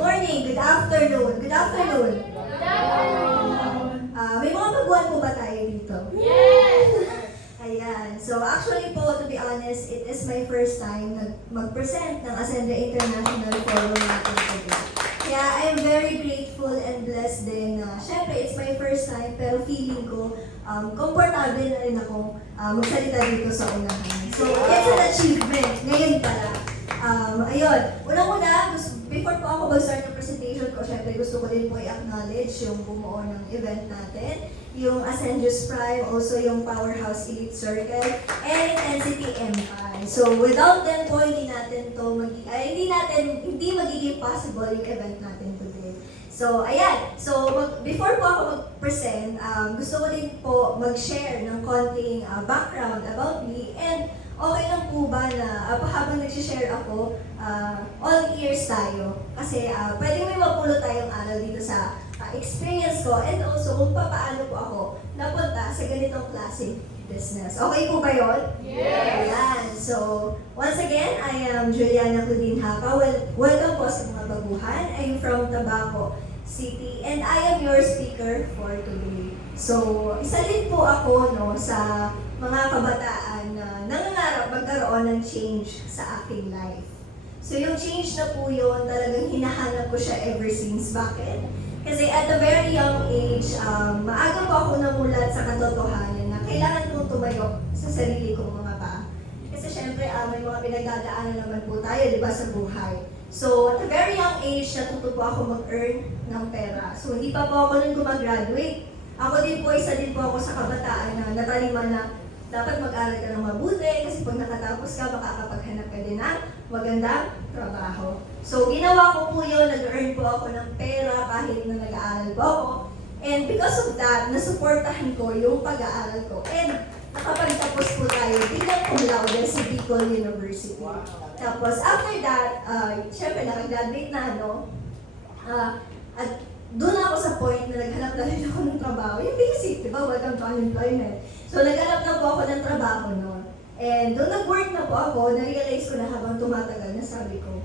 morning, good afternoon. Good afternoon. May mga baguhan po ba tayo dito? Yes! Ayan. So actually po, to be honest, it is my first time mag-present ng Ascendra International Forum natin today. Kaya I am very grateful and blessed din na, syempre, it's my first time, pero feeling ko, comfortable na rin ako magsalita dito sa unahan. So, it's an achievement. Ngayon pala. Ayun. Unang-una, before po ako mag-start ng presentation ko, syempre gusto ko din po i-acknowledge yung bumuo ng event natin, yung Ascendius Prime, also yung Powerhouse Elite Circle, and Intensity MI. So, without them po, hindi magiging possible yung event natin today. So, ayan. So, before po ako mag-present, gusto ko din po mag-share ng konting background about me, and okay lang po ba na habang nag-share ako, all ears tayo? Kasi pwedeng may mapulot tayong aral dito sa experience ko, and also kung paano po ako napunta sa ganitong klaseng business. Okay po ba yun? Yes! Ayan. So, once again, I am Juliana Claudine Haka. Welcome po sa mga baguhan. I'm from Tabaco City, and I am your speaker for today. So, isa din po ako sa mga kabataan na nangangarap magkaroon ng change sa aking life. So, yung change na po yun, talagang hinahanap ko siya ever since. Bakit? Kasi at a very young age, maaga po ako namulat sa katotohanan na kailangan kong tumayo sa sarili kong mga paa. Kasi syempre, may mga pinagdadaanan naman po tayo, di ba, sa buhay. So, at a very young age, natuto po ako mag-earn ng pera. So, hindi pa po ako nung gumagraduate. Ako din po, isa din po ako sa kabataan na nataliman na dapat mag-aral ka ng mabuti kasi pag nakatapos ka, makakapaghanap ka din ng magandang trabaho. So, ginawa ko po yun, nag-earn po ako ng pera kahit na nag-aaral po ako. And because of that, nasuportahan ko yung pag-aaral ko. And nakapagtapos po tayo bilang cum laude sa Bicol University. Wow. Tapos, after that, syempre, nakagraduate na, at doon ako sa point na naghanap na rin ako ng trabaho. Yung basic, di ba? Welcome to unemployment. So, naghanap na po ako ng trabaho noon. And doon nag-work na po ako, na-realize ko na habang tumatagal na sabi ko,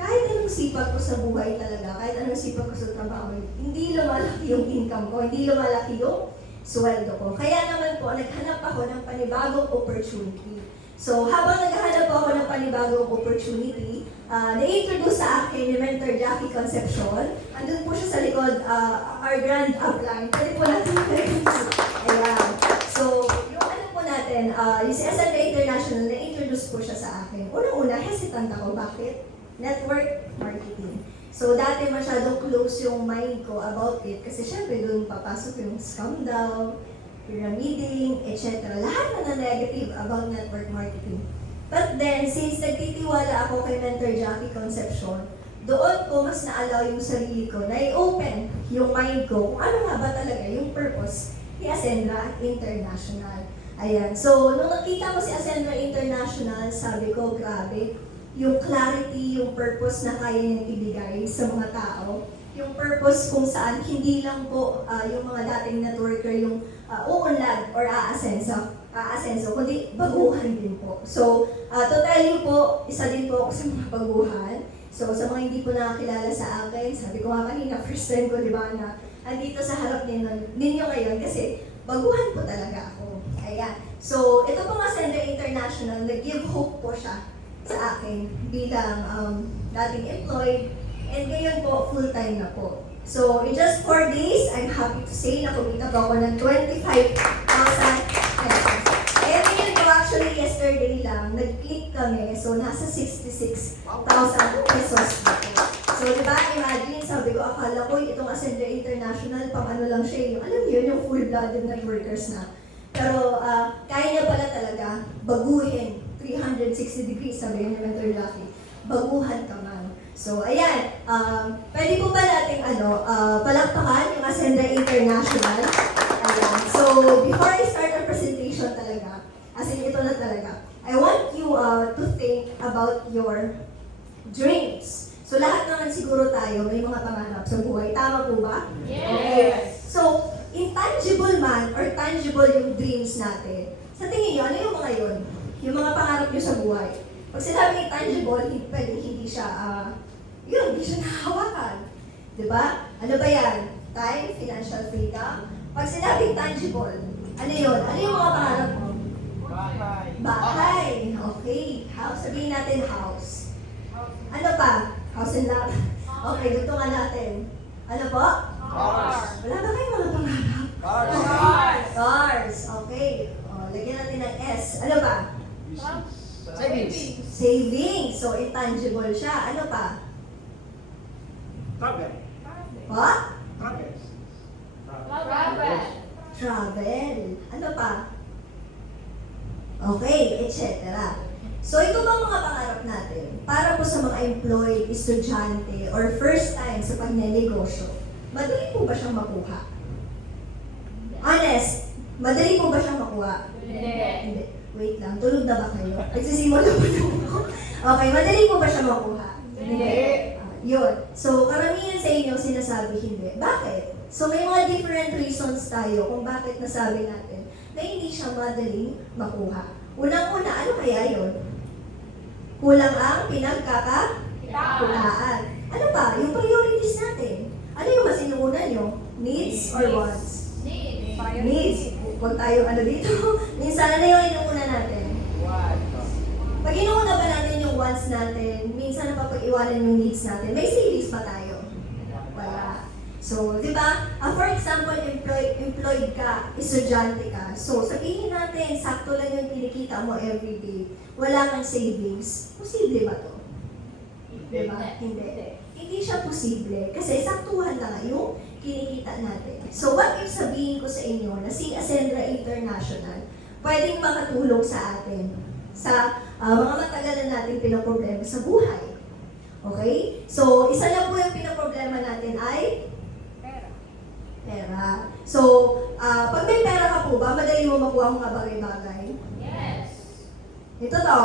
kahit anong sipag ko sa buhay talaga, kahit anong sipag ko sa trabaho, hindi lumalaki yung income ko, hindi lumalaki yung sweldo ko. Kaya naman po, naghanap ako ng panibagong opportunity. So, habang naghahanap po ako ng panibagong opportunity, na-introduce sa akin ni Mentor Jackie Concepcion. Andun po siya sa likod, our grand upline. Pwede po natin ayan. So, yung ano po natin, yung si Ascendra International, na-introduce po siya sa akin. Unang-una, hesitant ako. Bakit? Network marketing. So, dati masyadong close yung mind ko about it. Kasi syempre, doon papasok yung scam daw, pyramiding, etc. Lahat na negative about network marketing. But then, since nagtitiwala ako kay Mentor Jackie Concepcion, doon ko mas na-allow yung sarili ko na i-open yung mind ko kung ano nga ba talaga yung purpose ni Ascendra International. Ayan. So, nung nakita ko si Ascendra International, sabi ko, grabe, yung clarity, yung purpose na kaya niyang ibigay sa mga tao, yung purpose kung saan hindi lang po yung mga dating networker yung uunlad or aasenso, kundi baguhan din po. So, to tell you po, isa din po ako sa mga baguhan. So, sa mga hindi po nakakilala sa akin, sabi ko nga kanina, first time ko, di ba, na andito sa harap ninyo ngayon kasi baguhan po talaga ako. Ayan. So, ito po nga Ascendra International, nag-give hope po siya sa akin bilang dating employed, and ngayon po, full-time na po. So, in just 4 days, I'm happy to say na kumita po ako ng 25,000 pesos. Eh, ngayon po, actually, yesterday lang, nag-click kami, so nasa 66,000 pesos na po. So, di ba, imagine, sabi ko, akala ko itong Ascendra International, pang ano lang siya, yung, alam niyo, yung full-blooded networkers na. Pero, kaya niya pala talaga baguhin 360 degrees, sabi ni Mentor Lucky, baguhan ka man. So, ayan, pwede po ba natin palakpakan yung Ascendra International? Ayan. So, before I start our presentation talaga, as in ito na talaga, I want you to think about your dreams. So, lahat naman siguro tayo may mga pangarap sa buhay. Tama po ba? Yes! Okay. So, intangible man or tangible yung dreams natin, sa tingin nyo, ano yung mga yun? Yung mga pangarap nyo sa buhay. Pag sinabing tangible, pwedeng hindi siya yun, hindi siya nahahawakan. Diba? Ano ba yan? Time, financial freedom. Pag sinabing tangible, ano yun? Ano yung mga pangarap mo? Bahay. Okay. House. Sabihin natin house. Ano pa? House and lot. Okay, lutungan natin. Ano po? Wala ba kayong mga pangarap? Cars. Okay. O, lagyan natin ng S. Ano pa? Saving. So, intangible siya. Ano pa? Po? Travel. Ano pa? Okay, etc. So, ito ba mga pangarap natin? Para po sa mga employed, estudyante, or first time sa pagnenegosyo, madali po ba siyang makuha? Honest, madali po ba siyang makuha? Hindi. Wait lang, tulog na ba kayo? Nagsisimula pa lang ako. Okay, madali po ba siya makuha? Hindi. Yun. So, karamihan sa inyo sinasabi hindi. Bakit? So, may mga different reasons tayo kung bakit nasabi natin na hindi siya madaling makuha. Unang-una, ano kaya yun? Kulang ang pinagkakakitaan. Ano pa? Yung priorities natin. Ano yung mas inuuna nyo? Needs or wants? Needs. Huwag tayo ano dito. Minsan, ano yung inuuna natin? Pag inuuna ba natin yung wants natin, minsan napapag-iwanan yung needs natin, may savings pa tayo. Wala. So, di ba? For example, employed ka, estudyante ka. So, sabihin natin, sakto lang yung kinikita mo everyday. Wala kang savings. Posible ba to? Di ba? Hindi. Hindi siya posible. Kasi saktuhan lang yung kinikita natin. So, what if sabihin ko sa inyo na si Ascendra International pwedeng makatulong sa atin sa mga matagal na natin pinaproblema sa buhay. Okay? So, isa lang po yung pinaproblema natin ay pera. So, pag may pera ka po ba, madali mo makuha ang mga bagay-bagay? Yes. Ito to.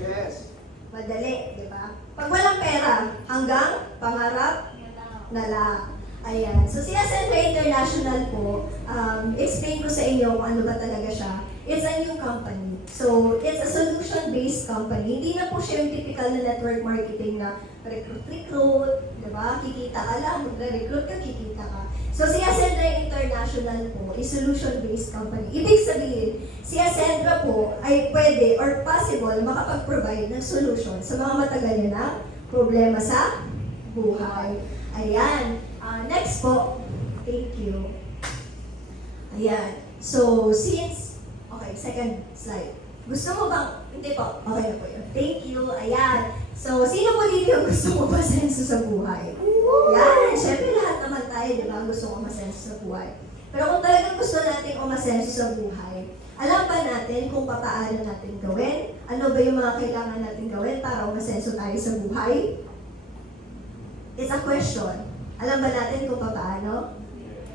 Yes. Madali, di ba? Pag walang pera, hanggang pangarap na lang. Ayan. So, si Ascendra International po, explain ko sa inyo kung ano ba talaga siya. It's a new company. So, it's a solution-based company. Hindi na po siya yung typical na network marketing na recruit, di ba? Kikita ka lang, mag-recruit ka, kikita ka. So, si Ascendra International po is solution-based company. Ibig sabihin, si Ascendra po ay pwede or possible makapag-provide ng solution sa mga matagal na problema sa buhay. Ayan. Next po. Thank you. Ayan. So, okay, second slide. Gusto mo bang, hindi po, okay na po yun. Thank you. Ayan. So, sino po dito yung gusto mo masenso sa buhay? Yan. Siyempre lahat naman tayo, di ba? Gusto ko masenso sa buhay. Pero kung talagang gusto natin umasenso sa buhay, alam ba natin kung paano natin gawin? Ano ba yung mga kailangan natin gawin para umasenso tayo sa buhay? It's a question. Alam ba natin kung paano?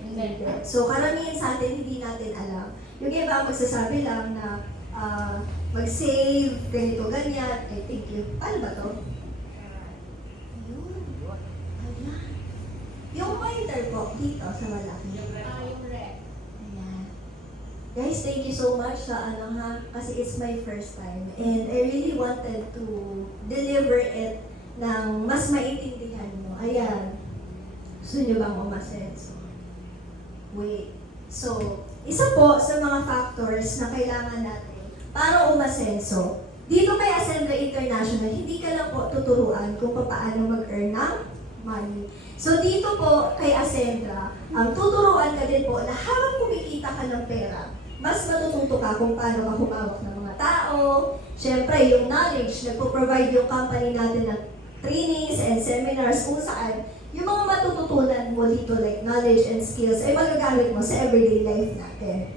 Hindi. So, karamihan sa atin, hindi natin alam. Yung iba magsasabi lang na mag-save, ganito, ganyan. I think you. Paano ba to? Ayun. Ayan. Yung pointer po, dito sa malaki. Ayan. Guys, thank you so much sa ano ha, kasi it's my first time. And I really wanted to deliver it ng mas maintindihan mo. Ayan. Gusto nyo bang umasenso? Wait. So, isa po sa mga factors na kailangan natin para umasenso, dito kay Ascendra International, hindi ka lang po tuturuan kung paano mag-earn ng money. So, dito po kay Ascendra, tuturuan ka din po na habang kumikita ka ng pera, mas matututo ka kung paano ka humawak ng mga tao. Siyempre, yung knowledge, nagpo-provide yung company natin ng trainings and seminars kung saan yung mga matututunan mo dito like knowledge and skills ay magagamit mo sa everyday life natin.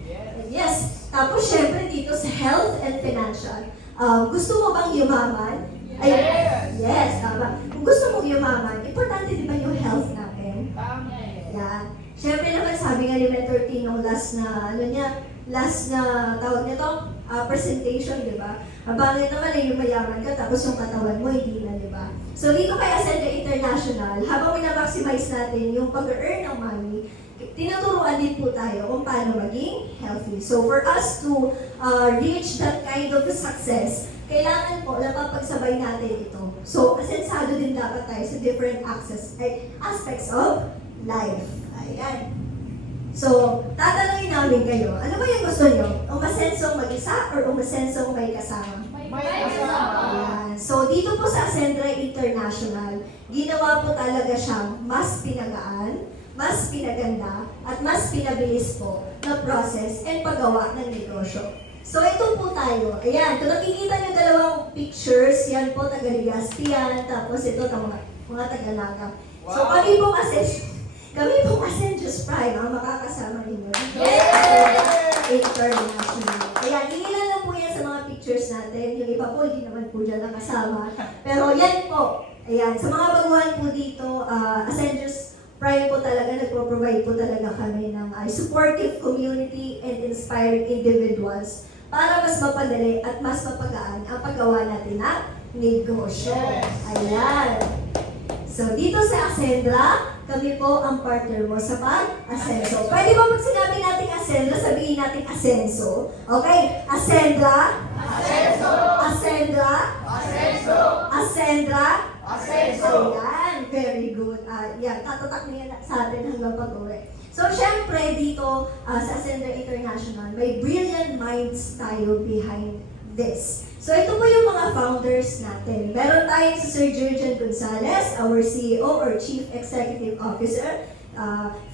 Yes. Tapos syempre dito sa health and financial. Gusto mo bang yumaman? Yes. Tama. Kung gusto mong yumaman, importante di ba yung health natin? Yan. Syempre naman sabi nga ni Mentor T nung last na tawag nito, presentation, di ba? Ang bagay naman ay yung mayaman ka, tapos yung katawan mo, hindi na, di ba? So, dito kay Ascendra International, habang minamaximize natin yung pag-earn ng money, tinuturuan din po tayo kung paano maging healthy. So, for us to reach that kind of success, kailangan po napapagsabay natin ito. So, asensado din dapat tayo sa different aspects of life. Ayan. So, tatanungin namin kayo, ano ba yung gusto nyo? Umasensong mag-isa or umasensong may kasama? Ayan. So, dito po sa Ascendra International, ginawa po talaga siyang mas pinagaan, mas pinaganda, at mas pinabilis po na process and paggawa ng negosyo. So, ito po tayo. Ayan, kung nakikita nyo dalawang pictures, yan po taga-Legazpi yan, tapos ito mga taga-Langaw. So, kami pong Ascensus Prime ang makakasama ninyo. International. Ayan, ilan lang po yan sa mga pictures natin. Yung iba po, hindi naman po dyan nakasama. Pero yan po. Ayan, sa mga baguhan po dito, Ascensus Prime po talaga, nagpo-provide po talaga kami ng supportive community and inspiring individuals para mas mapadali at mas mapagaan ang paggawa natin ng negosyo. Ayan. So, dito sa Ascendra, kami po ang partner mo sa pag-asenso. Pwede ba pag sinabi natin Ascendra, sabihin natin asenso? Okay? Ascendra. Asenso. Ascendra. Asenso. Ascendra. Asenso. Ayan. Very good. Yan, tatatak niya sa atin hanggang pag-uwi. So, syempre, dito sa Ascendra International, may brilliant minds tayo behind this. So, ito po yung mga founders natin. Meron tayong si Sir Jurgen Gonzalez, our CEO or Chief Executive Officer.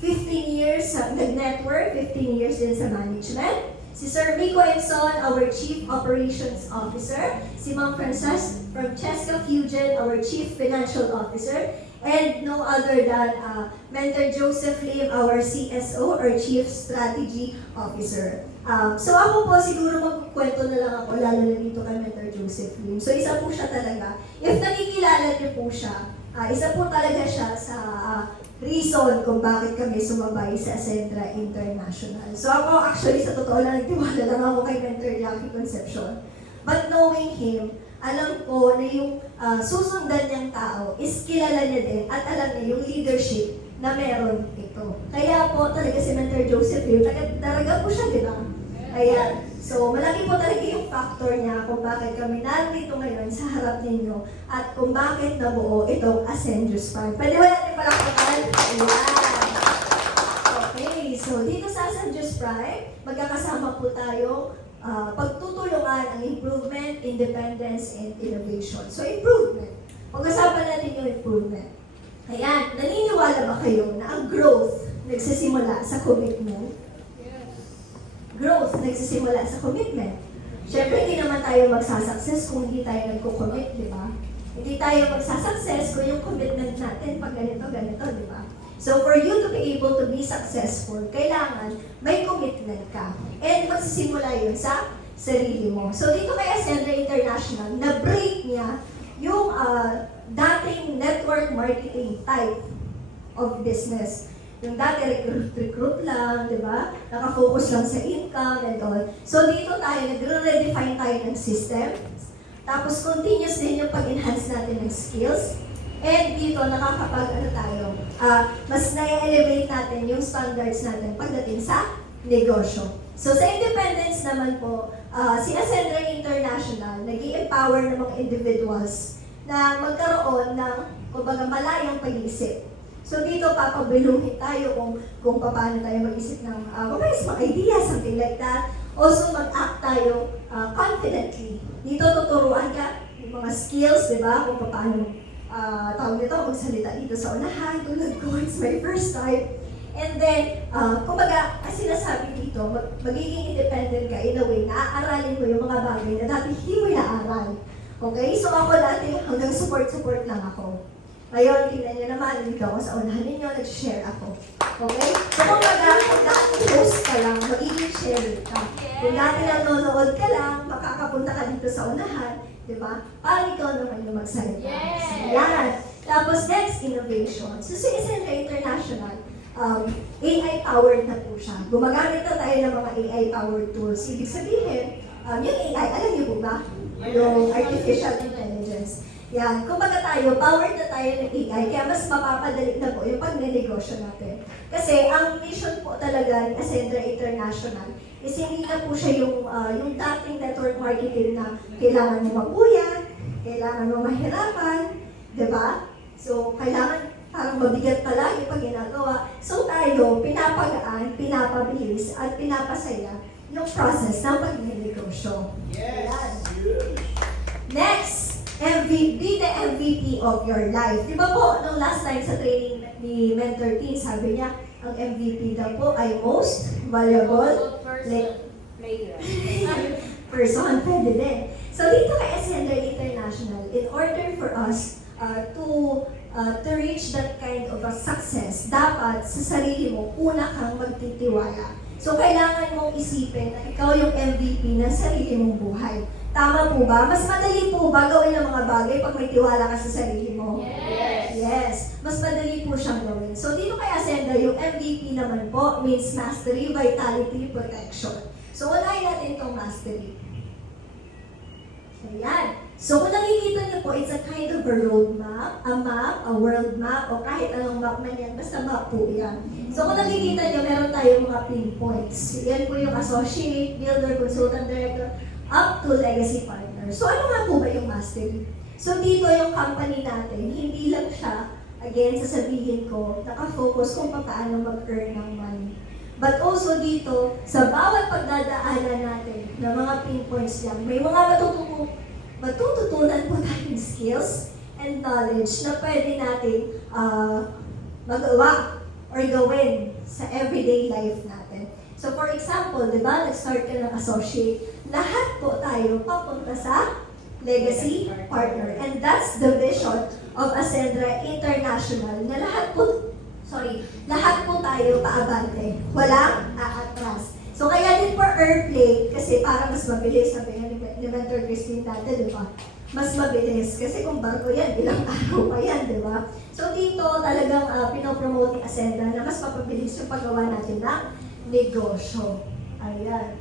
15 years sa nag-network, 15 years din sa management. Si Sir Rico Enson, our Chief Operations Officer. Si Ma'am Francesca Fugen, our Chief Financial Officer. And no other than Mentor Joseph Lim, our CSO or Chief Strategy Officer. So ako po, siguro magkukwento na lang ako, lalo na dito kay Mentor Joseph Lim. So isa po siya talaga. If nakikilala niyo po siya, isa po talaga siya sa reason kung bakit kami sumabay sa Ascendra International. So ako actually, sa totoo lang, nagtiwala lang ako kay Mentor Jackie Concepcion. But knowing him, alam ko na yung susundan niyang tao is kilala niya din at alam niya yung leadership na meron ito. Kaya po talaga si Mentor Joseph Lim, talaga po siya, di ba? Ayan. So, malaki po talaga yung factor niya kung bakit kami nandito ngayon sa harap ninyo at kung bakit nabuo itong Ascensus Prime. Pwede ba natin palakpakan? Ayan. Okay, so dito sa Ascensus Prime, magkakasama po tayo pagtutulungan ang improvement, independence, and innovation. So, improvement. Pag-usapan natin yung improvement. Ayan, naniniwala ba kayo na ang growth nagsisimula sa commitment? Growth nagsisimula sa commitment. Siyempre, hindi naman tayo magsasucess kung hindi tayo nagko-commit, di ba? Hindi tayo magsasucess kung yung commitment natin pag ganito, di ba? So, for you to be able to be successful, kailangan may commitment ka. And magsisimula yun sa sarili mo. So, dito kay Ascendra International, na-break niya yung dating network marketing type of business. Yung dati recruit lang, di ba? Nakafocus lang sa income and all. So dito tayo, nagre-redefine tayo ng system. Tapos continuous din yung pag-enhance natin ng skills. And dito, mas na-elevate natin yung standards natin pagdating sa negosyo. So sa independence naman po, si Ascendra International, nag-i-empower ng mga individuals na magkaroon ng, kumbaga, malayang pag-iisip. So dito, papabiluhin tayo kung paano tayo mag-isip ng mga ideas, something like that. Also, mag-act tayo confidently. Dito, tuturuan ka yung mga skills, di ba? Kung paano tawag nito, magsalita dito sa unahan, tulad ko, it's my first time. And then, kumbaga, as sinasabi dito, magiging independent ka in a way, naaaralin mo yung mga bagay na dati hindi mo inaaral. Okay? So ako dati, hanggang support lang ako. Ngayon, tingnan nyo naman, dito ako sa unahan ninyo, nag-share ako. Okay? So kumbaga, kung dati host ka lang, magiging sharer ka. Kung dati nanonood ka lang, makakapunta ka dito sa unahan, di ba? Para ikaw naman yung magsalita. So, yan. Tapos next, innovation. So si Ascendra International, AI-powered na po siya. Gumagamit na tayo ng mga AI-powered tools. Ibig sabihin, yung AI, alam niyo po ba? Yung artificial intelligence. Yan, kumbaga tayo, powered na tayo ng AI, kaya mas mapapadali na po yung pagnenegosyo natin. Kasi ang mission po talaga ni Ascendra International is hindi na po siya yung dating network marketing na kailangan mo magbuyan, kailangan mo mahirapan, di ba? So, kailangan parang mabigat palagi pag ginagawa. So, tayo, pinapagaan, pinapabilis, at pinapasaya yung process ng pag-negosyo. Yes! Next, be the MVP of your life. Di ba po, nung last time sa training ni Mentor Team, sabi niya, ang MVP daw po ay most valuable person. Pwede din. So, dito kay Ascender International, in order for us to reach that kind of a success, dapat sa sarili mo, una kang magtitiwala. So, kailangan mong isipin na ikaw yung MVP ng sarili mong buhay. Tama po ba? Mas madali po ba gawin ang mga bagay pag may tiwala ka sa sarili mo? Yes! Yes. Mas madali po siyang gawin. So, dito kay Ascender, yung MVP naman po means Mastery, Vitality, Protection. So, unahin natin itong Mastery. Ayan. So, kung nakikita niyo po, it's a kind of a road map, a map, a world map, o kahit anong map man yan, basta map po yan. So, kung nakikita niyo, meron tayong mga pinpoints. Yan po yung associate, builder, consultant, director, up to legacy partner. So, ano nga po ba yung mastery? So, dito yung company natin, hindi lang siya, again, sasabihin ko, nakafocus kung paano mag-earn ng money. But also dito, sa bawat pagdadaanan natin ng mga pinpoints lang, may mga matututunan po tayong skills and knowledge na pwede natin magawa or gawin sa everyday life natin. So for example, di ba, nag-start ka ng associate, lahat po tayo papunta sa legacy partner. And that's the vision of Ascendra International na lahat po tayo paabante. Walang aatras. So kaya din for airplane, kasi para mas mabilis, sabi nga ni Mentor Christine natin, di ba? Mas mabilis. Kasi kung barko yan, ilang araw pa yan, di ba? So dito talagang pinopromote ni Ascendra na mas mapabilis yung paggawa natin ng negosyo. Ayan.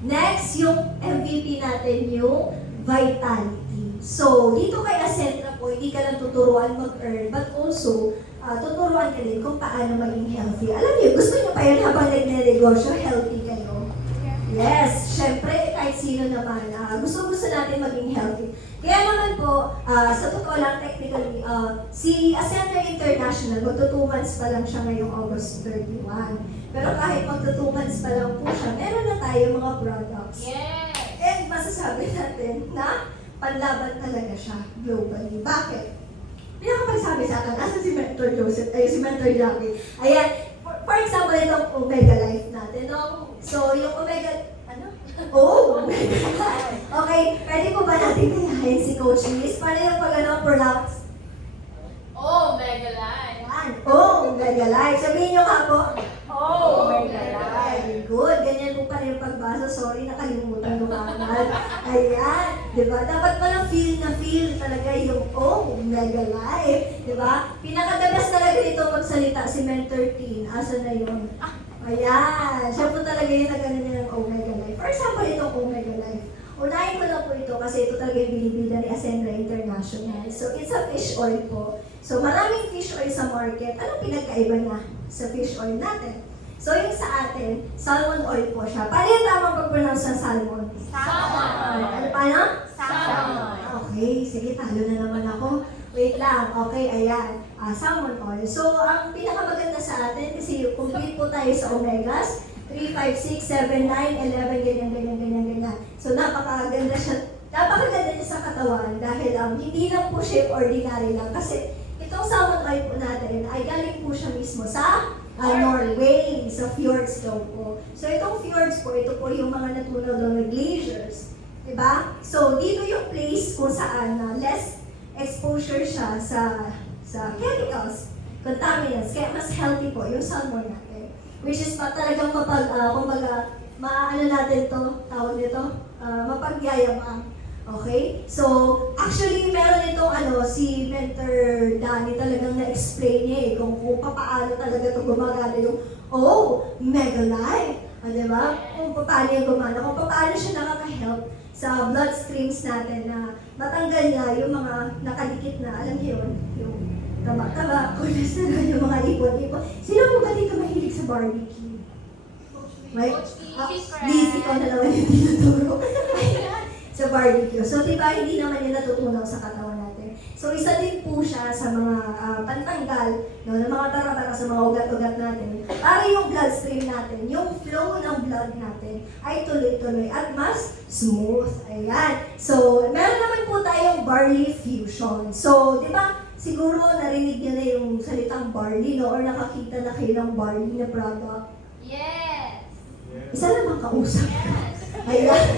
Next, yung MVP natin, yung vitality. So, dito kay Ascendra po, hindi ka lang tuturuan mag-earn, but also, tuturuan ka din kung paano maging healthy. Alam niyo, gusto niyo pa yun habang nagne-negosyo, healthy kayo? Yes, syempre, kahit sino naman, gusto natin maging healthy. Kaya naman po, sa totoo lang, technically, si Ascendra International, magto 2 months pa lang siya ngayong August 31. Pero kahit magto 2 months pa lang po siya, meron na tayo mga products. Yes! And masasabi natin na panlaban talaga siya globally. Bakit? Pinakapagsabi sa akin, asa si Mentor Joseph, si Mentor Jackie. Ayan, for example, itong Omega Life natin. No? So, yung Omega, Omega Life. Okay, pwede po ba natin kayahin si Coach Liz? Paano yung pronounce? Omega Life! Yan, Omega Life. Sabihin nyo nga po, Omega Life! Good, ganyan po pala yung pagbasa. Sorry, nakalimutan ko agad. Ayan, di ba? Dapat pala feel talaga yung Omega Life. Di ba? Pinakadabas talaga dito magsalita si Mentor Teen. Asa na yun? Ayan, siya po talaga yung nag-ano niya ng Omega Life. For example, itong Omega Life. Unahin ko lang po ito kasi ito talaga yung binibida ni Ascendra International. So, it's a fish oil po. So, maraming fish oil sa market. Anong pinagkaiba niya sa fish oil natin? So, yung sa atin, salmon oil po siya. Paano yung tamang pag-pronounce ng salmon? Salmon! Ano paano? Salmon! Okay, sige, talo na naman ako. Wait lang, okay, ayan. Salmon oil. So, ang pinakamaganda sa atin, kasi complete po tayo sa omegas, 3, 5, 6, 7, 9, 11, ganyan. So, napakaganda niya sa katawan dahil hindi lang po siya ordinary lang. Kasi itong salmon oil po natin ay galing po siya mismo sa Norway, sa fjords daw po. So, itong fjords po, ito po yung mga natunaw daw na glaciers. Diba? So, dito yung place kung saan less exposure siya sa chemicals, contaminants, kaya mas healthy po yung salmon natin. Which is talagang maano natin to, tawag nito, mapagyayabang. Okay? So, actually, meron itong si Mentor Danny talagang na-explain niya kung paano talaga ito gumagana yung, Mega Life. Diba? Kung paano yung gumana, kung paano siya nakaka-help sa bloodstreams natin na matanggal na yung mga nakadikit na, alam niyo yun, yung taba-taba, cholesterol, yung mga ipon-ipon. Sino po ba dito mahilig sa barbecue? May, Coach Liz, ikaw na naman yung tinuturo. Ayan, sa barbecue. So, di ba, hindi naman yun natutunaw sa katawan natin. So, isa din po siya sa mga pantanggal, no, ng mga tara-tara sa mga ugat-ugat natin. Para yung bloodstream natin, yung flow ng blood natin ay tuloy-tuloy at mas smooth. Ayan. So, meron naman po tayong barley fusion. So, di ba, siguro narinig niyo na yung salitang barley, no? Or nakakita na kayo ng barley na product. Yes. Isa lang bang kausap? Yes. Ayan.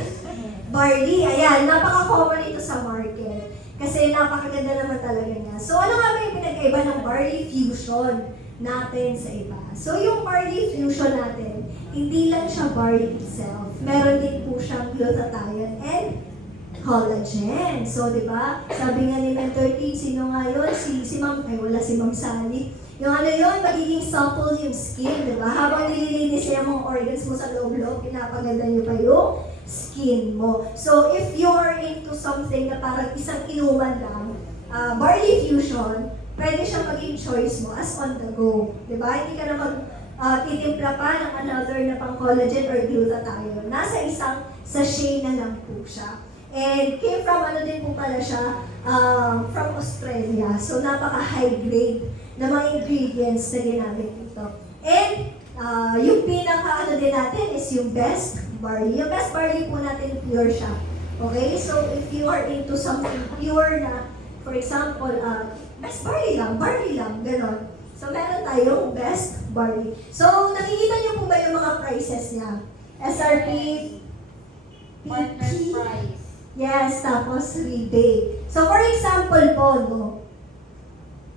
Barley, ayan. Napaka-common ito sa market. Kasi napakaganda naman talaga niya. So, ano nga ba yung pinagkaiba ng barley fusion natin sa iba? So, yung barley fusion natin, hindi lang siya barley itself. Meron din po siyang glutathione and collagen. So, di ba? Sabi nga ni Mentor Team, sino nga yun? Si Ma'am, ay wala si Ma'am Sally. Yung ano yun, magiging supple yung skin, di ba? Habang nililinis niya yung mga organs mo sa loob-loob, pinapaganda niyo pa yung skin mo. So, if you're into something na parang isang inuman lang, barley fusion, pwede siyang maging choice mo as on the go. Di ba? Hindi ka na titimpla pa ng another na pang collagen or glutathione. Nasa isang sachet na lang po siya. And came from ano din po pala siya, from Australia. So napaka-high grade na mga ingredients na ginamit dito. And yung pinaka-ano din natin is yung best barley. Yung best barley po natin pure siya. Okay? So if you are into something pure na, for example, best barley lang, gano'n. So meron tayong best barley. So nakikita niyo po ba yung mga prices niya? SRP, Partner PP, price. yes, tapos rebate. So for example po, no,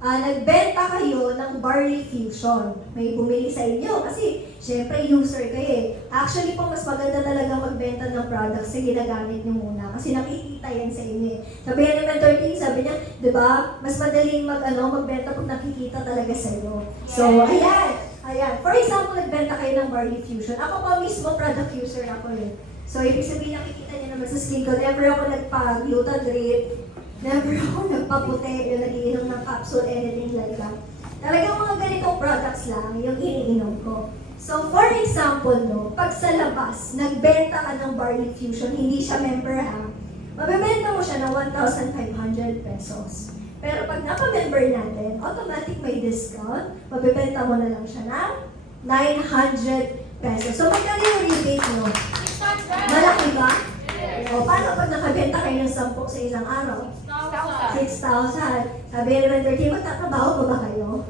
nagbenta kayo ng barley fusion. May bumili sa inyo kasi syempre user kayo eh. Actually po, mas maganda talaga magbenta ng products na ginagamit nyo muna kasi nakikita yan sa inyo eh. Sabi nga ni Mentor King, sabi niya, di ba, mas madaling magbenta pag nakikita talaga sa inyo. So, ayan. For example, nagbenta kayo ng barley fusion. Ako po mismo, product user ako eh. So, ibig sabihin, nakikita niyo naman sa skin ko, never ako nagpa-glutadrip, never ako nagpaputi, yung nagiinom ng capsule, anything like that. Talagang mga ganitong products lang yung iniinom ko. So, for example, no, pag sa labas, nagbenta ka ng barley fusion, hindi siya member ha, mabibenta mo siya ng 1,500 pesos. Pero pag napa-member natin, automatic may discount, mabibenta mo na lang siya ng 900 pesos. So, magkano yung rebate mo? Malaki ba? O, paano pag nakabenta kayo ng 10 sa isang araw? 6,000. Sabi ni Mentor Team, magtatrabaho ba kayo?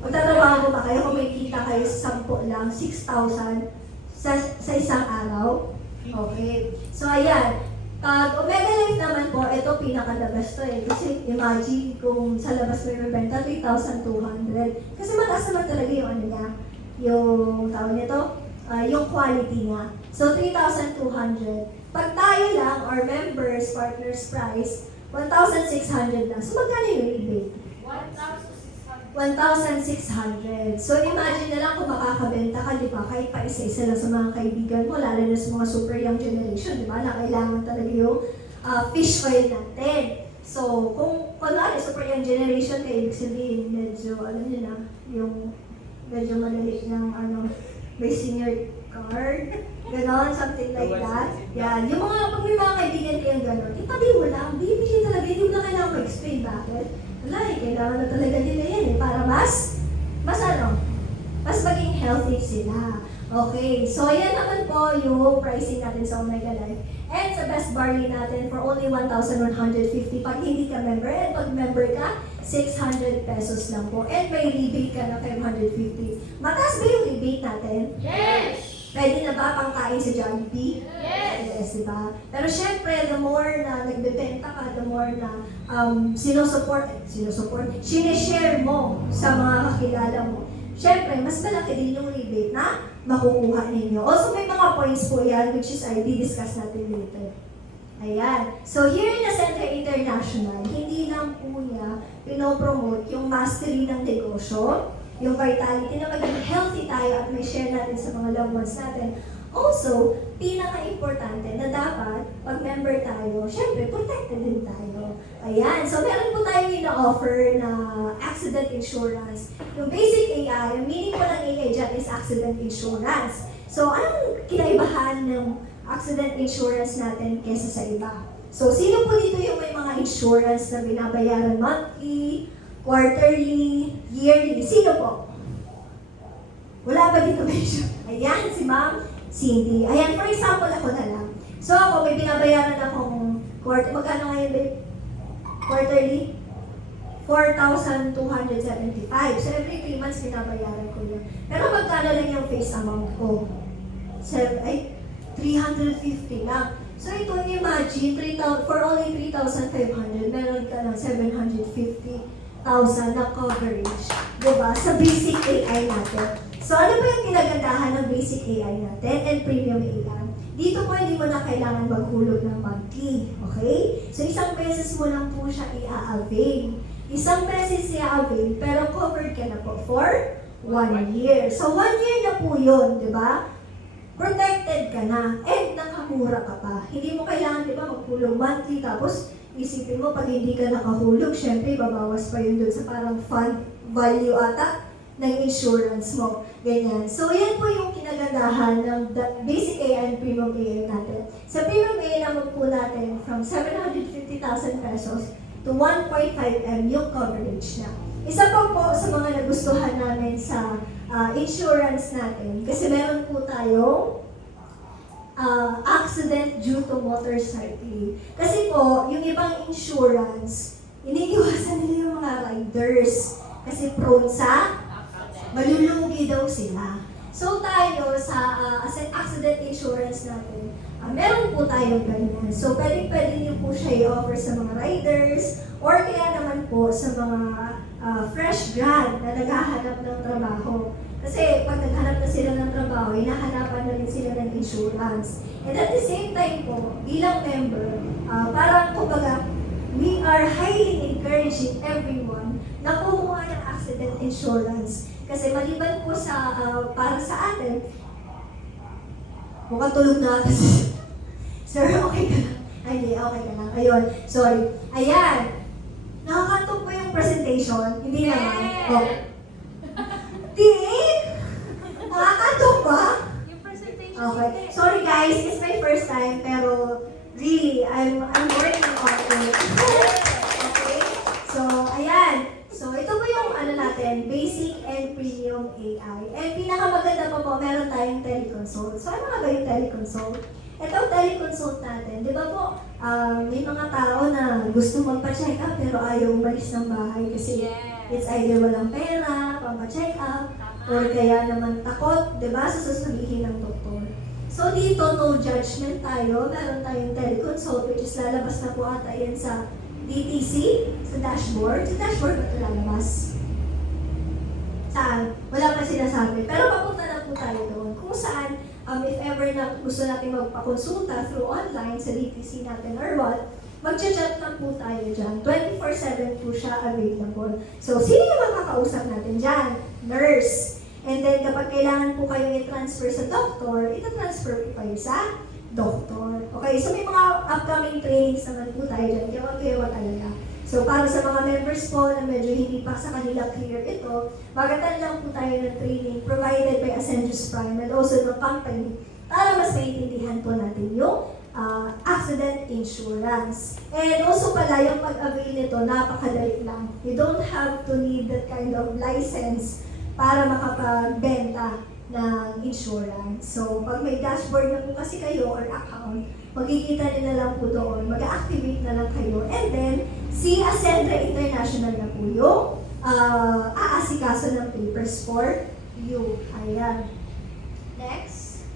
Magtatrabaho ba kayo kung may kita kayo sa 10 lang, 6,000 sa isang araw? Okay. So, ayan. Pag Omega Life naman po, ito pinaka-the best to eh. Kasi imagine kung sa labas may mabenta, 3,200. Kasi mataas naman talaga yung ano niya, yung tawag nito, yung quality niya. So, 3,200. Pag tayo lang, or members, partners price, 1,600 lang. So, magkano yung rebate? 1,600. So, imagine na lang kung makakabenta ka, di ba? Kahit pa isa-isa lang sa mga kaibigan mo, lalo na sa mga super young generation, di ba? Na kailangan talaga yung fish oil natin. So, kung kunwari, super young generation, kaya ibig sabihin, medyo, alam niyo na, yung medyo madali ng, may senior card, ganon, something like that. Yan. Yung mga, pag may mga kaibigan kayong ganon, ipadi mo lang, bibili talaga, hindi mo na kailangan mag-explain bakit. Wala eh, kailangan na talaga nila yan eh, para mas maging healthy sila. Okay, so yan naman po yung pricing natin sa Omega Life. And sa best barley natin for only 1,150 pag hindi ka member. And pag member ka, 600 pesos lang po. And may rebate ka na 550. Mataas ba yung rebate natin? Yes! Pwede na ba pangkain sa Jollibee? Yes! Diba? Pero syempre, the more na nagbebenta ka, the more na sinishare mo sa mga kakilala mo. Syempre, mas malaki din yung rebate na makukuha ninyo. Also, may mga points po yan, which is I discuss natin later. Ayan. So, here in Ascentra International, hindi lang po niya pinopromote yung mastery ng negosyo, yung vitality na maging healthy tayo at may share natin sa mga loved ones natin. Also, pinaka-importante na dapat, pag member tayo, syempre, protected din tayo. Ayan. So, meron po tayo ina-offer na accident insurance. Yung basic AI, yung meaning po ng AI dyan is accident insurance. So, anong kinaibahan ng accident insurance natin kesa sa iba? So, sino po dito yung may mga insurance na binabayaran monthly, quarterly, yearly? Sino po? Wala ba dito ba yun? Ayan, si Ma'am Cindy. Ayan, for example, ako na lang. So ako, may binabayaran akong magkano ngayon, babe? Quarterly? 4,275. So every 3 months, binabayaran ko yun. Pero magkano lang yung face amount ko? 350 lang. So ito, imagine, for only 3,500, meron ka ng 750,000 na coverage. Diba? Sa basic AI natin. So ano ba yung kinagandahan ng basic AI natin and premium AI? Dito po hindi mo na kailangan maghulog ng monthly. Okay? So isang beses mo lang po siya i-avail. Isang beses i-avail, pero covered ka na po for 1 year. So 1 year na po yun, di ba? Protected ka na, and nakamura ka pa. Hindi mo kailangan, di ba, maghulog monthly, tapos isipin mo, pag hindi ka nakahulog, syempre, babawas pa yun dun sa parang fund value ata ng insurance mo. Ganyan. So, yan po yung kinagandahan ng basic AI and premium AI natin. Sa premium AI naman po natin, from 750,000 pesos to 1.5M yung coverage na. Isa pa po sa mga nagustuhan namin sa insurance natin, kasi meron po tayong accident due to motorcycle. Kasi po, yung ibang insurance, iniiwasan nila yung mga riders kasi prone sa malulugi daw sila. So tayo sa accident insurance natin, meron po tayong ganyan. So pwede niyo po siya i-offer sa mga riders or kaya naman po sa mga fresh grad na naghahanap ng trabaho. Kasi pag naghanap na sila ng trabaho, hinahanapan na rin sila ng insurance. And at the same time po, bilang member, parang kumbaga, we are highly encouraging everyone na kumuha ng accident insurance. Kasi maliban po sa, para sa atin, mukhang tulog na ata. Sir, okay ka lang? Ay, hindi, okay ka lang. Ayun, sorry. Ayan. Nakakatog po yung presentation. Hindi naman. Oh. Di? Nakakatog ba? Yung presentation. Okay. Sorry guys, it's my first time, pero really, I'm working on it. Okay? So, ayan. So, ito po yung ano natin, basic and premium AI. And pinakamaganda pa po, meron tayong teleconsult. So, ano nga ba yung teleconsult? Ito teleconsult natin, di ba po, may mga tao na gusto magpa-check up pero ayaw umalis ng bahay kasi it's either walang pera, pampa-check up, or kaya naman takot, di ba, sa sasabihin ng doktor. So dito, no judgment tayo, meron tayong teleconsult which is lalabas na po ata yan sa DTC, sa dashboard. Sa dashboard ba ito lalabas? Saan? Wala pa sinasabi. Pero papunta na po tayo doon. Kung saan, if ever na gusto natin magpakonsulta through online sa DTC natin or what, mag-chat lang po tayo dyan. 24/7 po siya available. So, sino yung makakausap natin dyan? Nurse. And then, kapag kailangan po kayo i-transfer sa doctor, ita-transfer po kayo sa doctor. Okay, so may mga upcoming trainings naman po tayo dyan. Kaya talaga. So, para sa mga members po na medyo hindi pa sa kanila clear ito, magatan lang po tayo ng training provided by Ascensus Prime and also the company para mas maintindihan po natin yung accident insurance. And also pala, yung pag-avail nito, napakadali lang. You don't have to need that kind of license para makapagbenta ng insurance. So, pag may dashboard na po kasi kayo or account, magkikita nila lang po doon, mag-activate na lang kayo, and then, si Ascendra International na po yung aasikaso ng papers for you. Ayan. Next.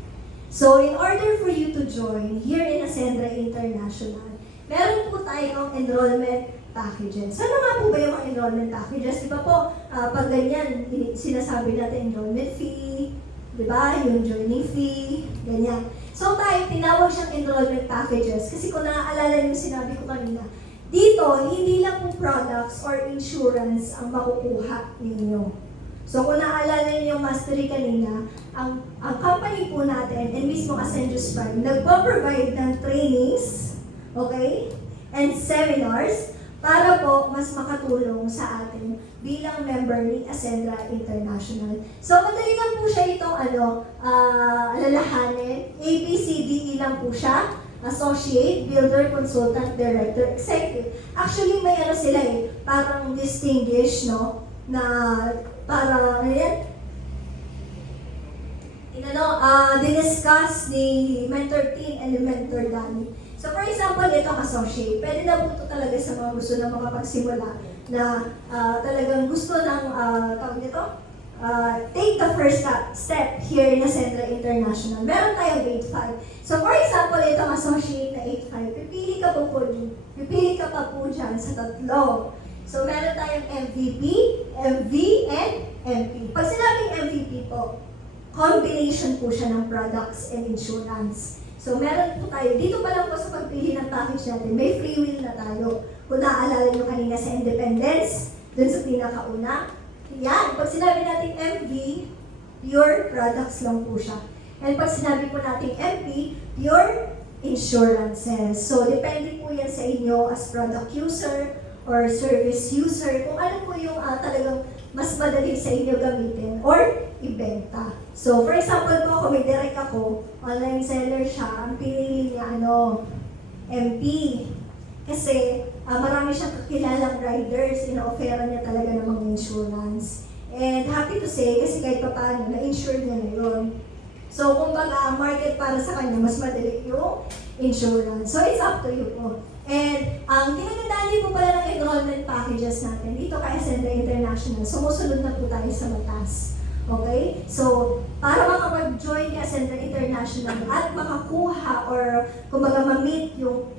So, in order for you to join here in Ascendra International, meron po tayong enrollment packages. Ano nga po ba yung mga enrollment packages? Di ba po, pag ganyan, sinasabi natin enrollment fee, di ba? Yung joining fee, ganyan. So tayo, tinawag siyang enrollment packages kasi kung naaalala yung sinabi ko kanina, dito, hindi lang po products or insurance ang makukuha ninyo. So kung naaalala niyo yung mastery kanina, ang company po natin, and mismo Ascendius Prime, nagpo-provide ng trainings, okay, and seminars para po mas makatulong sa atin bilang member ni Ascendra International. So madali lang po siya itong alalahanin. ABCDE lang po siya. Associate, Builder, Consultant, Director, Executive. Actually, may sila parang distinguished, no? Na parang, diniscuss ni Mentor Team and ni Mentor Danny. So for example, itong associate, pwede na po ito talaga sa mga gusto na makapagsimula na talagang gusto ng, tawag nito, take the first step here in Ascendra International. Meron tayong 8-5. So for example, itong associate na 8-5, pipili ka pa po dyan sa tatlo. So meron tayong MVP, MV, and MP. Pag sinabing MVP po, combination po siya ng products and insurance. So meron po tayo, dito pa lang po sa pagpili ng package natin, may free will na tayo. Kung naaalala nyo kanina sa Independence, dun sa pinakauna, yan, pag sinabi natin MV, pure products lang po siya. And pag sinabi po natin MP, pure insurances. So depende po yan sa inyo as product user or service user, kung ano po yung talagang mas madali sa inyo gamitin or ibenta. So, for example po, kung may direct ako, online seller siya, ang pinili niya, MP. Kasi, marami siyang kakilalang riders, ina-offera niya talaga ng mga insurance. And happy to say, kasi kahit pa paano, na-insure niya na yun. So, kumbaga, ang market para sa kanya, mas madali yung insurance. So, it's up to you po. And ang kinagandaan po pala ng enrollment packages natin dito kay Ascendra International, sumusunod na po tayo sa batas. Okay? So, para makapag-join kay Ascendra International at makakuha or kumbaga ma-meet yung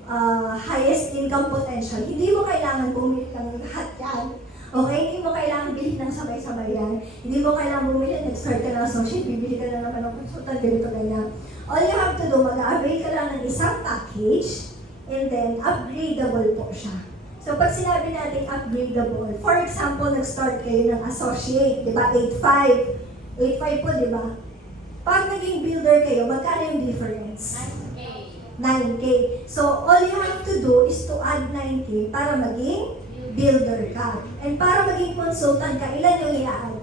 highest income potential, hindi mo kailangan bumili ng lahat yan. Okay? Hindi mo kailangan bilhin ng sabay-sabay yan. Hindi mo kailangan bumili, nag-start ka ng associate, bibili ka na naman ng consultant, ganito, ganyan. All you have to do, mag-avail ka lang ng isang package, and then, upgradable po siya. So, pag sinabi natin upgradable, for example, nag-start kayo ng associate, di ba? 8.5. 8.5 po, di ba? Pag naging builder kayo, magkano yung difference? 9K. So, all you have to do is to add 9K para maging builder ka. And para maging consultant ka, ilan yung i-add?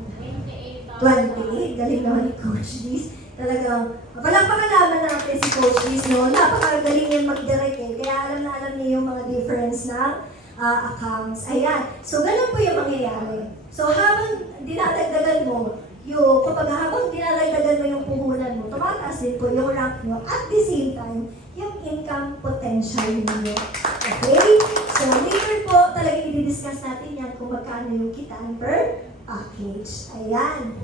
28. Galing naman ni Coach Liz. Talagang, palakpakan naman natin si Coach Liz, no? Napakagaling yan mag-direct Kaya alam na alam niyo yung mga difference ng accounts. Ayan. So, ganun po yung mangyayari. So, habang dinadagdagan mo, habang dinadagdagan mo yung puhunan mo, tumataas din po yung rank mo. At the same time, yung income potential niyo. Okay? So, later po, talagang i-discuss natin yan kung magkano yung kitaan per package. Ayan.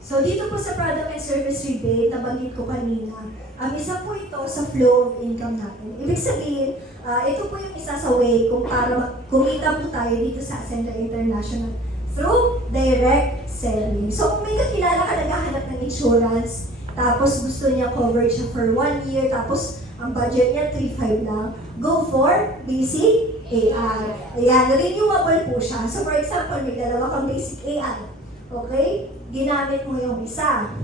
So, dito po sa product and service rebate, nabanggit ko kanina, isa po ito sa flow of income natin. Ibig sabihin, ito po yung isa sa way kung para kumita po tayo dito sa Ascendra International through direct selling. So, kung may kakilala ka naghahanap ng insurance, tapos gusto niya coverage siya for 1 year, tapos ang budget niya 3.5 lang, go for basic AI. Ayan, renewable po siya. So, for example, may dalawa kang basic AI. Okay? Ginamit mo yung isa.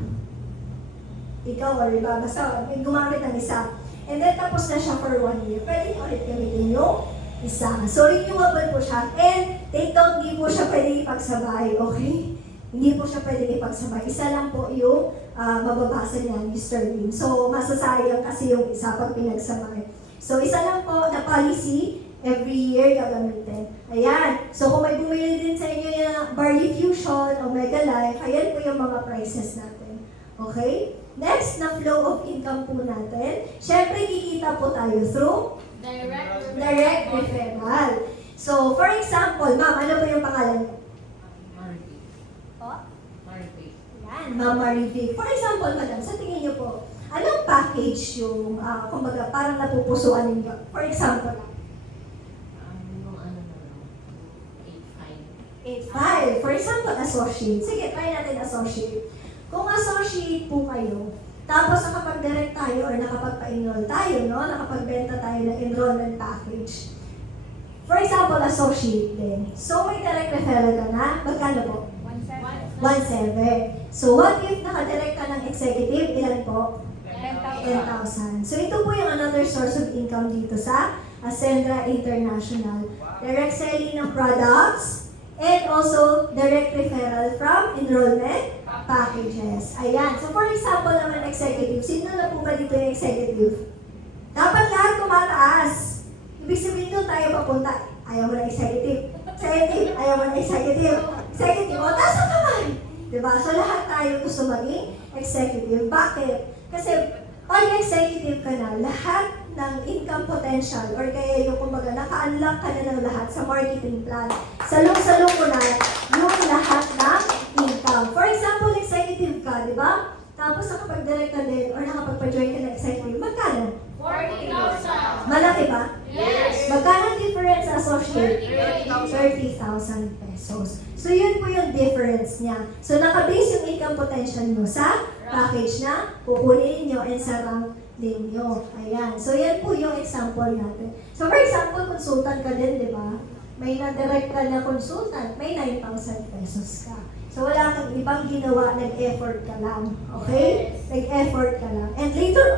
Ikaw, or iba, basta gumamit ng isa. And then, tapos na siya for 1 year. Pwede ulit gamitin yung isa. So, renewable po siya. And, take note, hindi po siya pwede ipagsabay. Okay? Hindi po siya pwede ipagsabay. Isa lang po yung mababasa niya, Mr. Lim. So, masasayang kasi yung isa pag pinagsabay. So, isa lang po na policy, every year gagamitin. Ayan. So, kung may bumili din sa inyo yung Barley Fusion, Omega Life, ayan po yung mga prices natin. Okay? Next, na flow of income po natin. Siyempre, kikita po tayo through direct referral. So, for example, ma'am, ano po yung pangalan niyo? Marvin. Po? Marvin. Yan, Ma'am Marivic. For example, madam, sa tingin niyo po, anong package yung, kumbaga, parang napupusuan ninyo? For example, Yung ano na lang, 8.5. 8.5. For example, associate. Sige, try natin associate. Kung associate po kayo, tapos nakapag-direct tayo or nakapagpa-enroll tayo, no? Nakapagbenta tayo ng enrollment package. For example, associate din. So, may direct referral ka na, magkano po? 1 1.7. So, what if nakadirect ka ng executive? Ilan po? 10,000. So, ito po yung another source of income dito sa Ascendra International. Direct selling ng products and also direct referral from enrollment packages. Ayan. So, for example naman, executive. Sino na po ba dito yung executive? Dapat lahat tumataas. Ibig sabihin doon tayo papunta. Ayaw mo na executive. Executive. Ayaw mo na executive. Executive. O, taas ang kamay. Diba? So, lahat tayo gusto maging executive. Bakit? Kasi, pag executive ka na, lahat ng income potential or kaya yung kumbaga, naka-unlock ka na ng lahat sa marketing plan. Salong-salong mo na yung lahat ng income. For example, executive ka, di ba? Tapos nakapag-direct ka din or nakapag-join ka ng executive, magkano? 40,000. Malaki ba? Yes. Magkano difference associate? 30,000 pesos. So, yun po yung difference niya. So, nakabase yung income potential nyo sa package na kukunin nyo and sa rank ninyo. Ayan. So, yan po yung example natin. So, for example, consultant ka din, di ba? May na-direct ka na consultant, may 9,000 pesos ka. So, wala kang ibang ginawa, nag-effort ka lang. Okay? Nag-effort ka lang. And later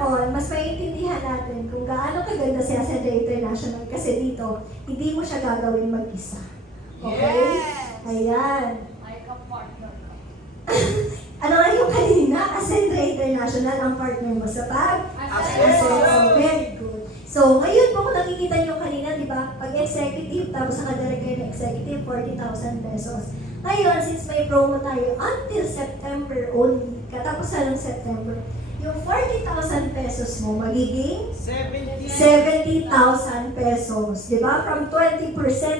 on, mas maiintindihan natin kung gaano kaganda si Ascendra International kasi dito, hindi mo siya gagawin mag-isa. Okay? Yes. Ayan. Ay, ka-partner ka. Ano nga yung kanina? Ascendra International ang partner mo sa Ascendra. Very good. So, ngayon po kung nakikita nyo kanina, di ba? Pag executive, tapos nakadirect kayo ng executive, 40,000 pesos. Ngayon, since may promo tayo until September only, katapusan ng September, yung 40,000 pesos mo magiging 70,000 pesos. Di ba? From 20%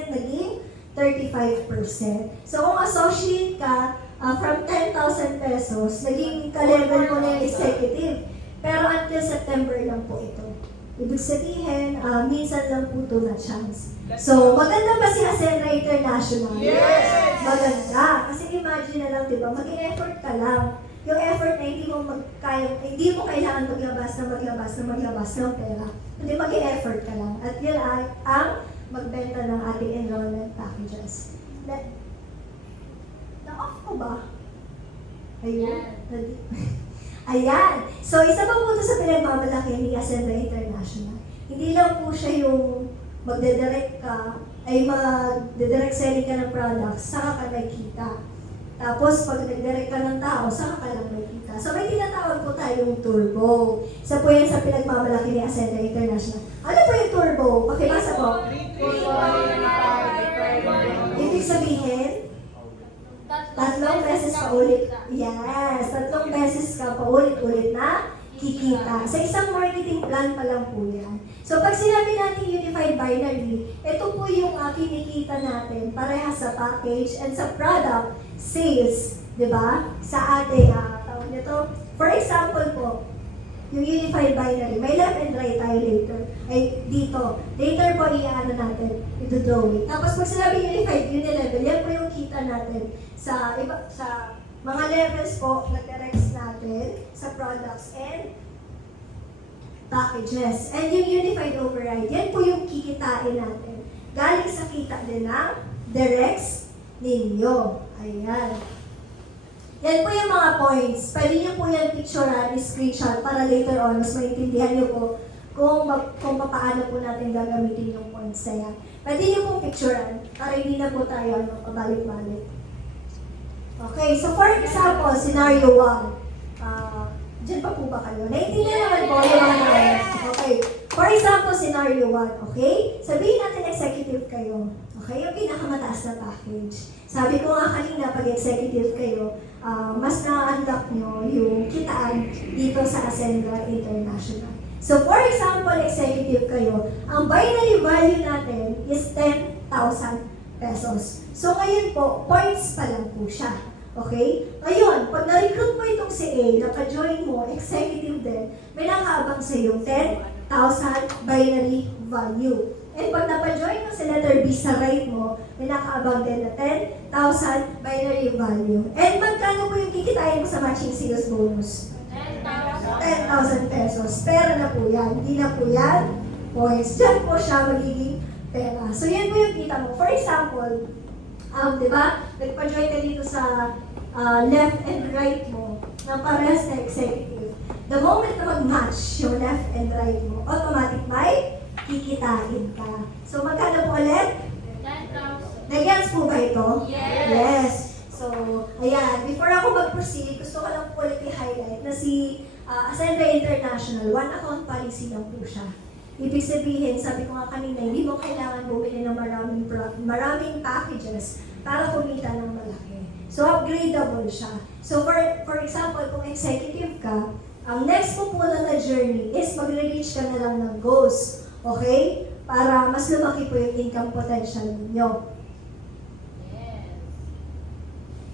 naging 35%. So, kung associate ka, from 10,000 pesos, naging ka-level mo na yung executive. Pero until September lang po ito. Ibig sabihin, minsan lang po ito na chance. So, maganda ba si Ascendra International? Yes! Maganda. Kasi imagine na lang, di ba, mag-effort ka lang. Yung effort na hindi mo kailangan maglabas ng pera. Hindi mag-effort ka lang. At yun ay ang magbenta ng ating enrollment packages. Na-off ko ba? Ayun. Ayan. So, isa pa po ito sa pinagmamalaki ni Ascendra International. Hindi lang po siya yung magdedirect ka, ay magdedirect selling ka ng products, saka ka nakikita. Tapos, pag nagdirect ka ng tao, saka ka lang nakikita. So, may tinatawag po tayong turbo. Isa po yan sa pinagmamalaki ni Ascendra International. Ano po yung turbo? Pakibasa po. Ibig sabihin, tatlong beses pa ulit. Yes, tatlong beses ka pa ulit-ulit na kikita. Sa isang marketing plan pa lang po yan. So, pag sinabi natin Unified Binary, ito po yung kinikita natin parehas sa package and sa product sales. Diba? Sa ating, tawag nito. For example po, yung Unified Binary, may left and right tayo later. Ay, dito. Later po, i-ano natin, ito-draw it. Tapos, pag sinabi Unified Unilevel, yan po yung kita natin sa mga levels po na directs natin sa products and packages. And yung Unified Override, yan po yung kikitain natin. Galing sa kita din ng directs ninyo. Ayan. Yan po yung mga points. Pwede nyo po yan picturean, screenshot para later on, mas maintindihan nyo po kung paano po natin gagamitin yung points na yan. Pwede nyo po picturean para hindi na po tayo pabalik-balik. Okay, so for example, scenario 1. Diyan pa po ba kayo? Naiintindihan naman po yung mga naman. Okay, for example, scenario 1. Okay, sabihin natin executive kayo. Okay, yung pinakamataas na package. Sabi ko nga kanina, pag executive kayo, mas na-unlock nyo yung kitaan dito sa Ascendra International. So, for example, executive kayo, ang binary value natin is 10,000 pesos. So, ngayon po, points pa lang po siya. Okay? Ngayon, pag na-recruit mo itong si A, naka-join mo, executive din, may nakaabang sa iyo 10,000 binary value. And pag napa-join mo sa letter B sa right mo, may nakaabang din na 10,000 binary value. And magkano po yung kikitain mo sa matching sales bonus? 10,000 pesos. Pera na po yan. Hindi na po yan points. Diyan po siya magiging pera. So yan po yung kita mo. For example, Di ba? Nagpa-join ka dito sa left and right mo na parehas na executive. The moment na mag-match yung left and right mo, automatic may kikitain ka. So, magkano po ulit? 10,000. Nag-gets po ba ito? Yes. So, ayan. Before ako mag-proceed, gusto ko lang po ulit i-highlight na si Ascenda International, one account policy lang po siya. Ibig sabihin, sabi ko nga kanina, hindi mo kailangan bumili ng maraming packages para kumita ng malaki. So, upgradable siya. So, for example, kung executive ka, ang next mo po na journey is magre-reach ka na lang ng goals. Okay? Para mas lumaki po yung income potential ninyo. Yes.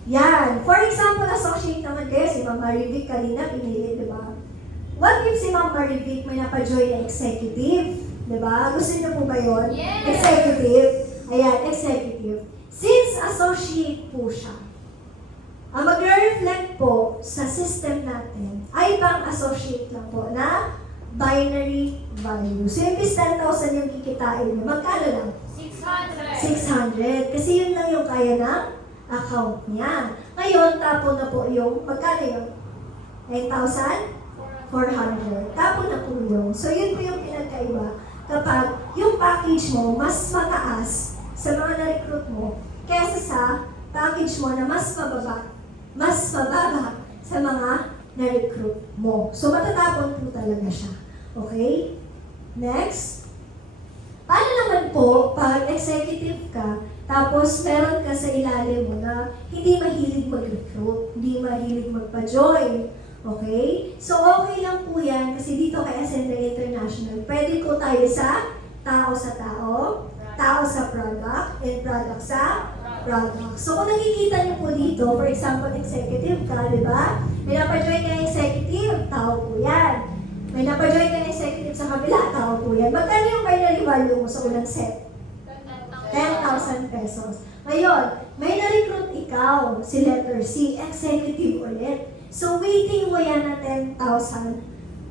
Yan. For example, associate naman kayo, si Ma'am Marivic kanina, pinili, di ba? What if si Ma'am Marivic may napajoy na executive? Di ba? Gusto niyo po ba yun? Yes. Executive. Ayan, executive. Since associate po siya, ang magre-reflect po sa system natin ay pang-associate lang po na binary value. So, imbis 10,000 yung kikitain niyo, magkano lang? 600. 600. Kasi yun lang yung kaya ng account niya. Ngayon, tapo na po yung, magkano yun? 9,400. Tapo na po yun. So, yun po yung pinagkaiba. Kapag yung package mo mas mataas sa mga na-recruit mo kaysa sa package mo na mas mababa sa mga na-recruit mo. So, matatapon po talaga siya. Okay? Next. Paano naman po pag executive ka, tapos meron ka sa ilalim mo na hindi mahilig mag-recruit, hindi mahilig magpa-join. Okay? So, okay lang po yan kasi dito kay Ascenda International, pwede po tayo sa tao, tao sa product, and product sa product. So, kung nakikita niyo po dito, for example, executive ka, di ba? May napajoin ka ng executive, tao po yan. May napajoin ka ng executive sa kabila, tao po yan. Magkano yung binary value mo sa unang set? 10,000 pesos. Ngayon, may na-recruit ikaw, si letter C, executive ulit. So, waiting mo yan na 10,000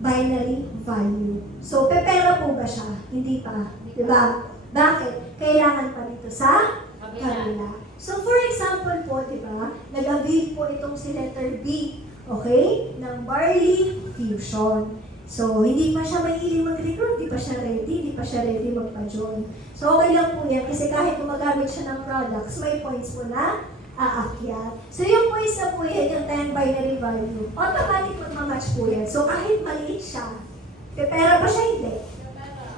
binary value. So, pepera po ba siya? Hindi pa. Di ba? Bakit? Kailangan pa dito sa kabila. So, for example po, di ba, nag-avail po itong si letter B, okay, ng barley fusion. So, hindi pa siya mahilig mag-recruit, di pa siya ready magpa-join. So, okay lang po yan, kasi kahit gumagamit siya ng products, may points po na aakyat. So, yung points na po yan, yung 10 binary value, automatic magmamatch po yan. So, kahit maliit siya, pepera pa siya, hindi.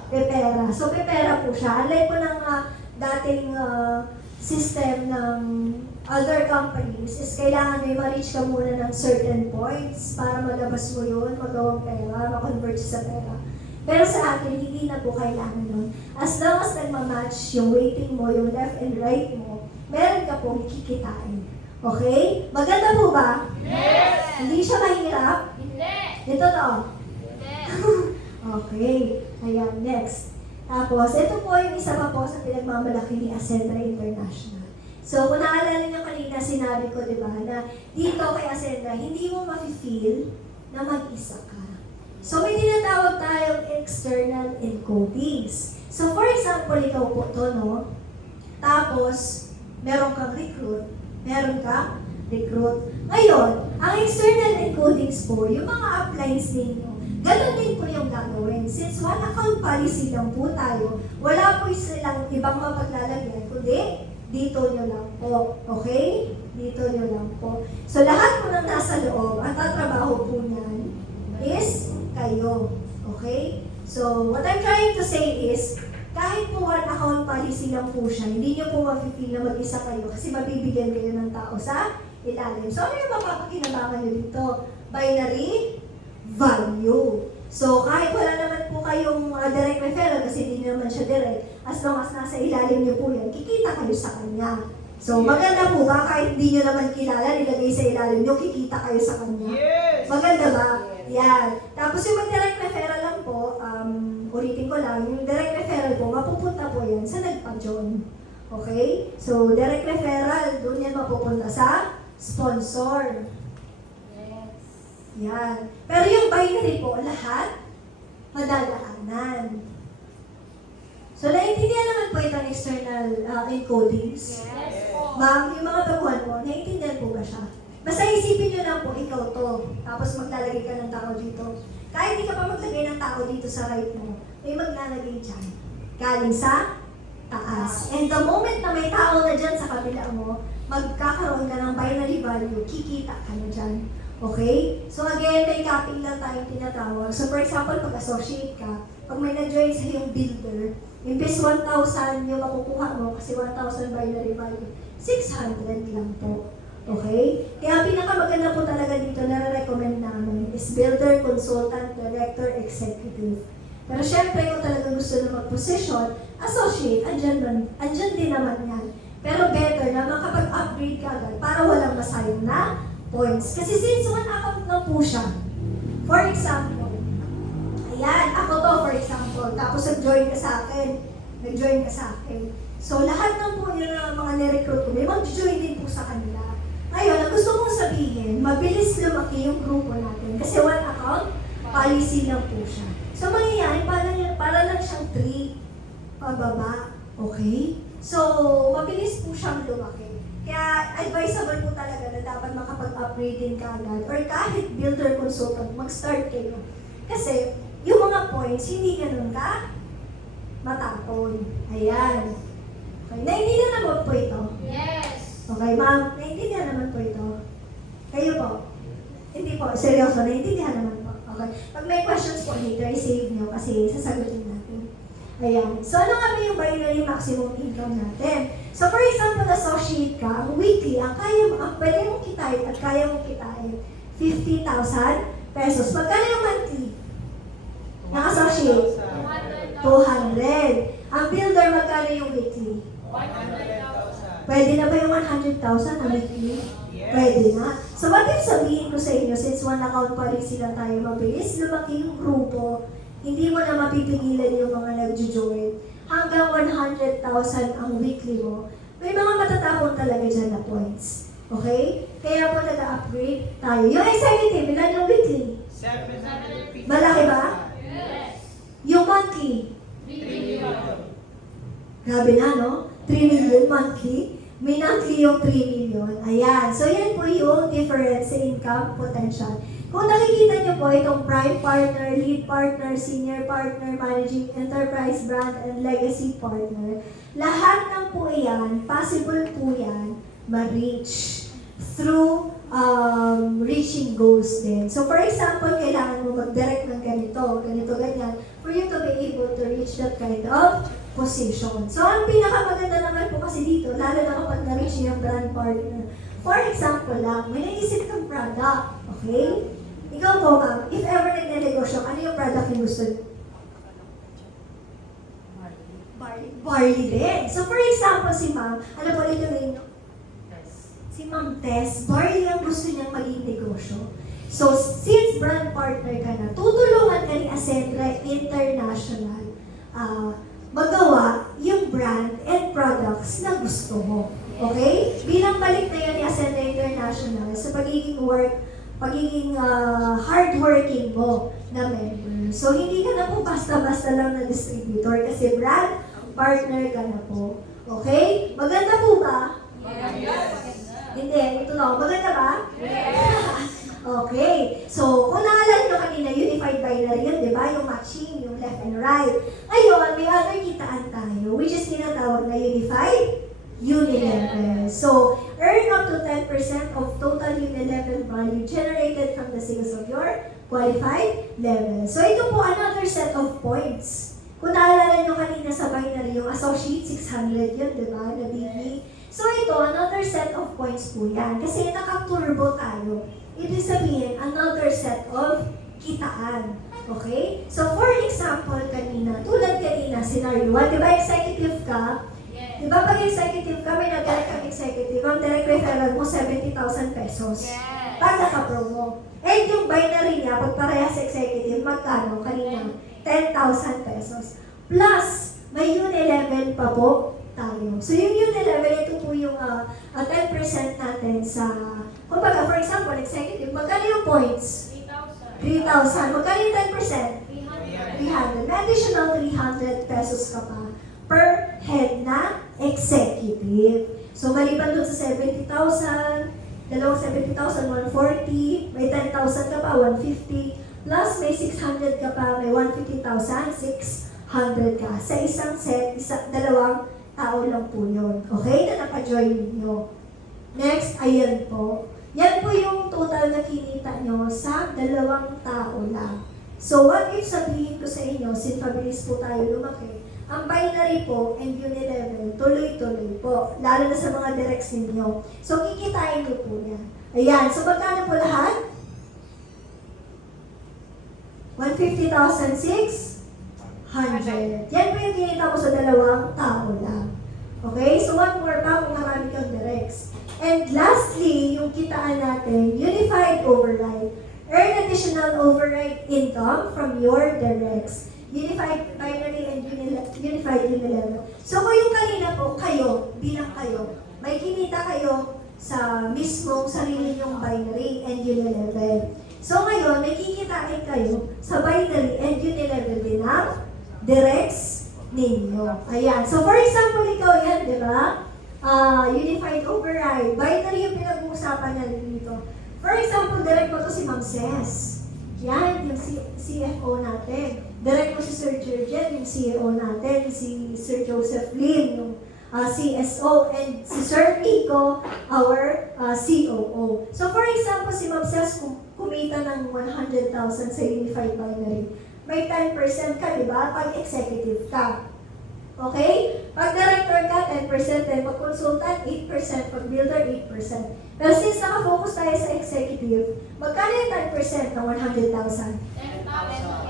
Pepera. So, pepera po siya. Unlike po ng dating system ng other companies, is kailangan may ma-reach ka muna ng certain points para malabas mo yun, magawang pera, ma-convert sa pera. Pero sa akin, hindi na po kailangan nun. As long as nagmamatch yung weighting mo, yung left and right mo, meron ka pong kikitain. Okay? Maganda po ba? Yes. Hindi siya mahirap? Hindi. Ito to. Hindi. Okay. Ayan, next. Tapos, ito po yung isa pa po sa pinagmamalaki ni Ascenda International. So, kung naalala niyo kanina, sinabi ko, di ba, na dito kay Ascenda, hindi mo ma-feel na mag-isa ka. So, may tinatawag tayong external encodings. So, for example, ikaw po to, no? Tapos, meron kang recruit. Ngayon, ang external encodings po, yung mga uplines ninyo, ganun din po yung gagawin. Since one account policy lang po tayo, wala po silang ibang mapaglalagyan, kundi dito nyo lang po. Okay? Dito nyo lang po. So, lahat po ng nasa loob, ang tatrabaho po niyan is kayo. Okay? So, what I'm trying to say is, kahit po one account policy lang po siya, hindi nyo po ma-feel na mag-isa kayo kasi mabibigyan kayo ng tao sa ilalim. So, ano yung mapapakinabangan nyo dito? Binary value. So, kahit wala naman po kayong direct referral kasi hindi naman siya direct, as long as nasa ilalim niyo po yan, kikita kayo sa kanya. So, maganda po ba kahit hindi nyo naman kilala, nilagay sa ilalim nyo, kikita kayo sa kanya? Yes. Maganda ba? Yan. Tapos yung direct referral lang po, ulitin ko lang, yung direct referral po, mapupunta po yan sa nagpa-join. Okay? So, direct referral, doon yan mapupunta sa sponsor. Yes. Yan. Pero yung binary po, lahat, madadaanan. So, naiintindihan naman po itong external encodings. Yes po. Ma'am, yung mga baguhan mo, naiintindihan po ba siya? Basta isipin nyo lang po, ikaw to. Tapos maglalagay ka ng tao dito. Kahit di ka pa maglagay ng tao dito sa right mo, may maglalagay dyan. Galing sa taas. And the moment na may tao na dyan sa kabila mo, magkakaroon ka ng binary value, kikita ka na dyan. Okay? So again, may capping lang tayong tinatawag. So for example, pag associate ka, pag may na-join sa yung builder, imbes 1,000 yung makukuha mo kasi 1,000 binary value, 600 lang po. Okay? Kaya pinakamaganda po talaga dito na recommend namin is builder, consultant, director, executive. Pero syempre, kung talaga gusto na mag-position, associate, andyan din naman yan. Pero better na makapag-upgrade ka agad para walang masayang na points. Kasi since one account na po siya, for example, ayan, ako to for example, tapos nag-join ka sa akin, So lahat ng po yun ng mga nirecruit ko, may mag-join din po sa kanila. Ngayon, ang gusto kong sabihin, mabilis lumaki yung grupo natin kasi one account, policy lang po siya. So mangyayari, para lang siyang 3 pababa. Okay? So, mabilis po siyang lumaki. Kaya advisable po talaga na dapat makapag-upgrade din ka agad or kahit builder consultant, mag-start kayo. Kasi yung mga points, hindi ganun ka matapon. Ayan. Okay, naiintindihan naman po ito. Yes. Okay, ma'am, naiintindihan naman po ito. Kayo po? Hindi po, seryoso, naiintindihan naman po. Okay. Pag may questions po later, i-save nyo kasi sasagutin natin. Ayan. So, ano nga ba yung binary maximum income natin? So, for example, associate ka, ang weekly, ang pwede mong kitain at kaya mong kitain, 50,000 pesos. Magkano yung monthly? Ng associate? 200. Ang builder, magkano yung weekly? 100,000. Pwede na ba yung 100,000 na weekly? Pwede na. So, what if sabihin ko sa inyo, since one account policy lang tayo, mabilis lumaki yung grupo, hindi mo na mapipigilan yung mga nag-join. Hanggang 100,000 ang weekly mo, may mga matatapon talaga dyan na points. Okay? Kaya po nag-upgrade tayo. Yung executive, ilan yung weekly? 750. Malaki ba? Yes. Yung monthly? 3 million. Grabe na, no? 3 million monthly. May monthly yung 3 million. Ayan. So, yan po yung difference sa income potential. Kung nakikita niyo po itong prime partner, lead partner, senior partner, managing enterprise brand, and legacy partner, lahat ng po yan, possible po yan, ma-reach through reaching goals din. So, for example, kailangan mo mag-direct ng ganito, ganyan, for you to be able to reach that kind of position. So, ang pinakamaganda naman po kasi dito, lalo na kapag na-reach niyo yung brand partner. For example lang, may naisip kang product, okay? Ikaw po, ma'am, if ever nag-negosyo, ano yung product yung gusto niyo? Barley din. So, for example, si ma'am, ano po dito rin? Si Ma'am Tess, barley ang gusto niyang maging negosyo. So, since brand partner ka na, tutulungan ka ni Ascendra International magawa yung brand and products na gusto mo. Okay? Bilang balik na yun ni Ascendra International sa pagiging hardworking mo na member. So, hindi ka na po basta-basta lang na distributor kasi brand partner ka na po. Okay? Maganda po ba? Yes. Hindi, ito lang. Maganda ba? Yes. Okay. So, kung naalala nyo kanina, unified binary yun, di ba? Yung matching, yung left and right. Ngayon, may other kitaan tayo, which is tinatawag na unified unilevel. So, earn up to 10% of total unilevel value generated from the sales of your qualified level. So, ito po another set of points. Kung naalala nyo kanina sa binary, yung associate 600 yun, di ba? Na BB. So, ito, another set of points po yan. Kasi naka-turbo tayo. Ibig sabihin, another set of kitaan. Okay? So, for example, kanina, tulad kanina, scenario 1, di ba executive ka? Yes. Di ba pag executive ka, may nag-direct kang executive, ang direct referral mo, 70,000 pesos. Yes. Pag naka-promo. And yung binary niya, pag parehas executive, magkano? Kanina, 10,000 pesos. Plus, may unilevel pa po tayo. So, yung unilevel, ito po yung 10% natin sa, kumbaga, for example, executive, magkano yung points? 3,000. 3,000. Magkano yung 10%? 300. 300. May additional 300 pesos ka pa per head na executive. So, maliban dun sa 70,000, dalawang 70,000, 140, may 10,000 ka pa, 150, plus may 600 ka pa, may 150,000, 600 ka. Sa isang set, dalawang tao lang po yun. Okay? Na naka-join ninyo. Next, ayan po. Yan po yung total na kinita nyo sa dalawang tao lang. So, what if sabihin ko sa inyo, since pabilis po tayo lumaki, ang binary po and unilevel, tuloy-tuloy po. Lalo na sa mga directs ninyo. So, kikitain nyo po yan. Ayan. So, magkano po lahat? 150,600. Yan po yung kinita ko sa dalawang tao lang. Okay? So, one more pa kung marami kang directs. And lastly, yung kitaan natin, unified override. Earn additional override income from your directs. Unified binary and unified unilevel. So kung yung kanina po, kayo, bilang kayo, may kinita kayo sa mismong sarili nyong binary and unilevel. So ngayon, may kikitain kayo sa binary and unilevel din ng directs ninyo. Ayan. So for example, ikaw yan, di ba? Unified override. Binary yung pinag-uusapan natin dito. For example, direct mo to si Ma'am Ces. Yan, yung CFO natin. Direct mo si Sir Jurgen, yung CEO natin. Si Sir Joseph Lim, yung CSO. And si Sir Pico, our COO. So for example, si Ma'am Ces kumita ng 100,000 sa Unified Binary. May 10% ka, di ba? Pag executive ka. Okay? Pag director ka, 10%. Then pag consultant, 8%. Pag builder, 8%. Pero since nakafocus tayo sa executive, magkano yung 10% ng 100,000? 10,000.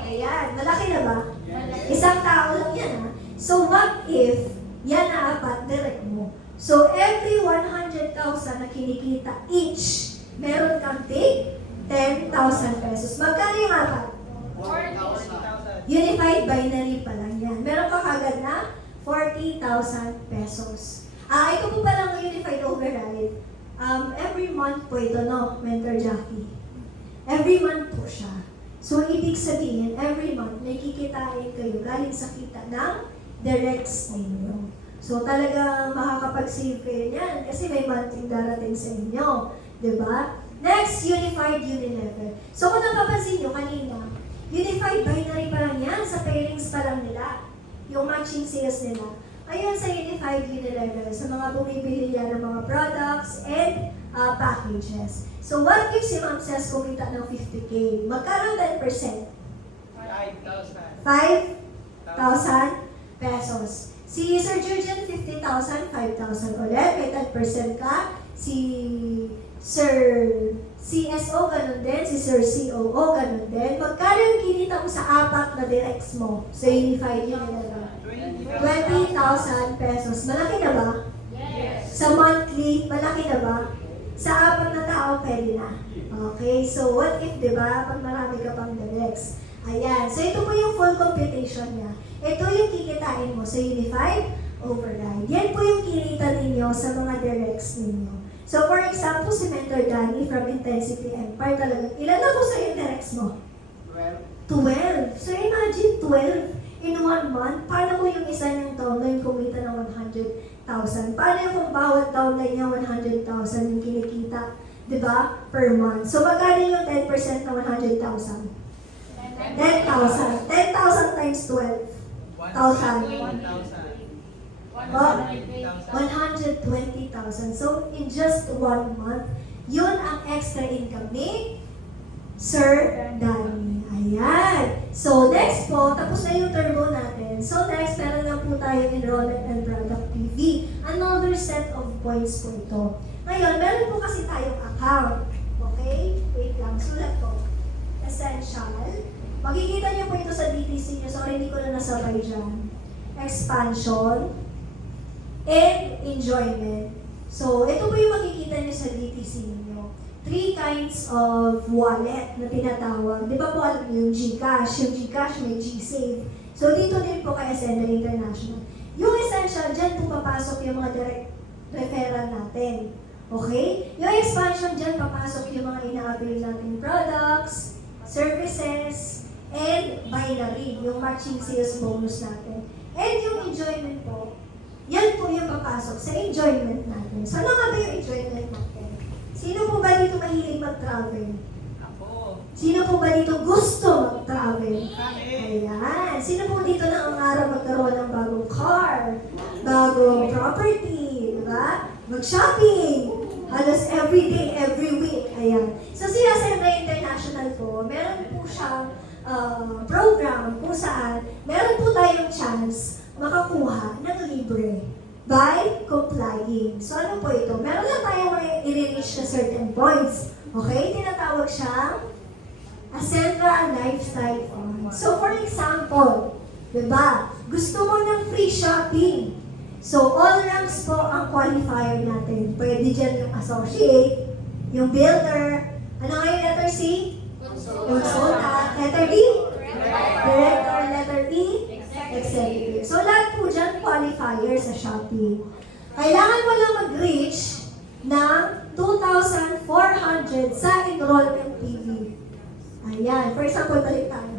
Ayan, malaki na ba? Isang tao lang yan, ha? So what if yan na apat direct mo? So every 100,000 na kinikita each, meron kang take 10,000 pesos. Magkano yung apat? 40,000. Unified binary pa lang yan. Meron ka kagad na 40,000 pesos. Ito po palang unified override. Every month po ito, no, Mentor Jackie? Every month po siya. So, ibig sabihin, every month, may kikitain kayo galing sa kita ng directs ninyo. So, talagang makakapag-save kayo niyan kasi may monthly darating sa inyo. Diba? Next, unified unilevel. So, kung napapansin nyo kanina, unified binary pa lang yan, sa pairings pa lang nila, yung matching sales nila. Ayun sa unified unilevel, sa mga bumibili yan ng mga products and packages. So what if si Ma'am Ces kumita ng 50K? Magkano 10%? 5,000. 5,000 pesos. Si Sir Jurgen, 50,000, 5,000 ulit. May 10% ka. Si Sir CSO, ganun din. Si Sir COO, ganun din. Magkano yung kinita mo sa apat na directs mo sa unified unilevel? 20,000 pesos. Malaki na ba? Yes. Sa monthly, malaki na ba? Sa apat na tao, pwede na. Okay, so what if, di ba, pag marami ka pang directs? Ayan, so ito po yung full computation niya. Ito yung kikitain mo sa unified override. Yan po yung kinita ninyo sa mga directs ninyo. So for example, si Mentor Danny from Intensity Empire talaga, ilan na po sa yung directs mo? 12. So imagine 12 in 1 month. Paano kung yung isa niyang downline kumita ng 100,000? Paano yung kung bawat downline niya 100,000 yung kinikita, di ba, per month? So magkano yung 10% na 100,000? 10,000. 10,000 times 12. 120,000. So, in just 1 month, yun ang extra income ni Sir Danny. Ayan. So, next po, tapos na yung turbo natin. So, next, meron lang po tayo enrollment and product PV. Another set of points po ito. Ngayon, meron po kasi tayong account. Okay? Wait lang. Sulat ko. Essential. Makikita niyo po ito sa DTC niyo. Sorry, hindi ko na nasabay dyan. Expansion and enjoyment. So, ito po yung makikita niyo sa DTC niyo. 3 kinds of wallet na tinatawag. Di ba po alam niyo yung GCash? Yung GCash may GSave. So, dito din po kay Ascender International. Yung essential, dyan po papasok yung mga direct referral natin. Okay? Yung expansion, dyan papasok yung mga ina-avail natin products, services, and binary, yung matching sales bonus natin. And yung enjoyment po, yan po yung papasok sa enjoyment natin. So, ano nga ba yung enjoyment natin? Sino po ba dito mahilig mag-travel? Ako. Sino po ba dito gusto mag-travel? Kami. Ayan. Sino po dito nangangarap magkaroon ng bagong car, bagong property, di ba? Mag-shopping. Halos every day, every week. Ayan. So, si Ascendra International po, meron po siyang program kung saan meron po tayong chance makakuha ng libre by complying. So, ano po ito? Meron lang tayong i-reach na certain points. Okay? Tinatawag siyang Ascendra Lifestyle Fund. So, for example, diba? Gusto mo ng free shopping. So, all ranks po ang qualifier natin. Pwede dyan yung associate, yung builder, ano nga yung letter C? Consultant. Letter D? Director. Letter E? Executive. So, lahat po dyan qualifier sa Shopee. Kailangan mo lang mag-reach ng 2,400 sa enrollment TV. Ayan. For example, balik tayo.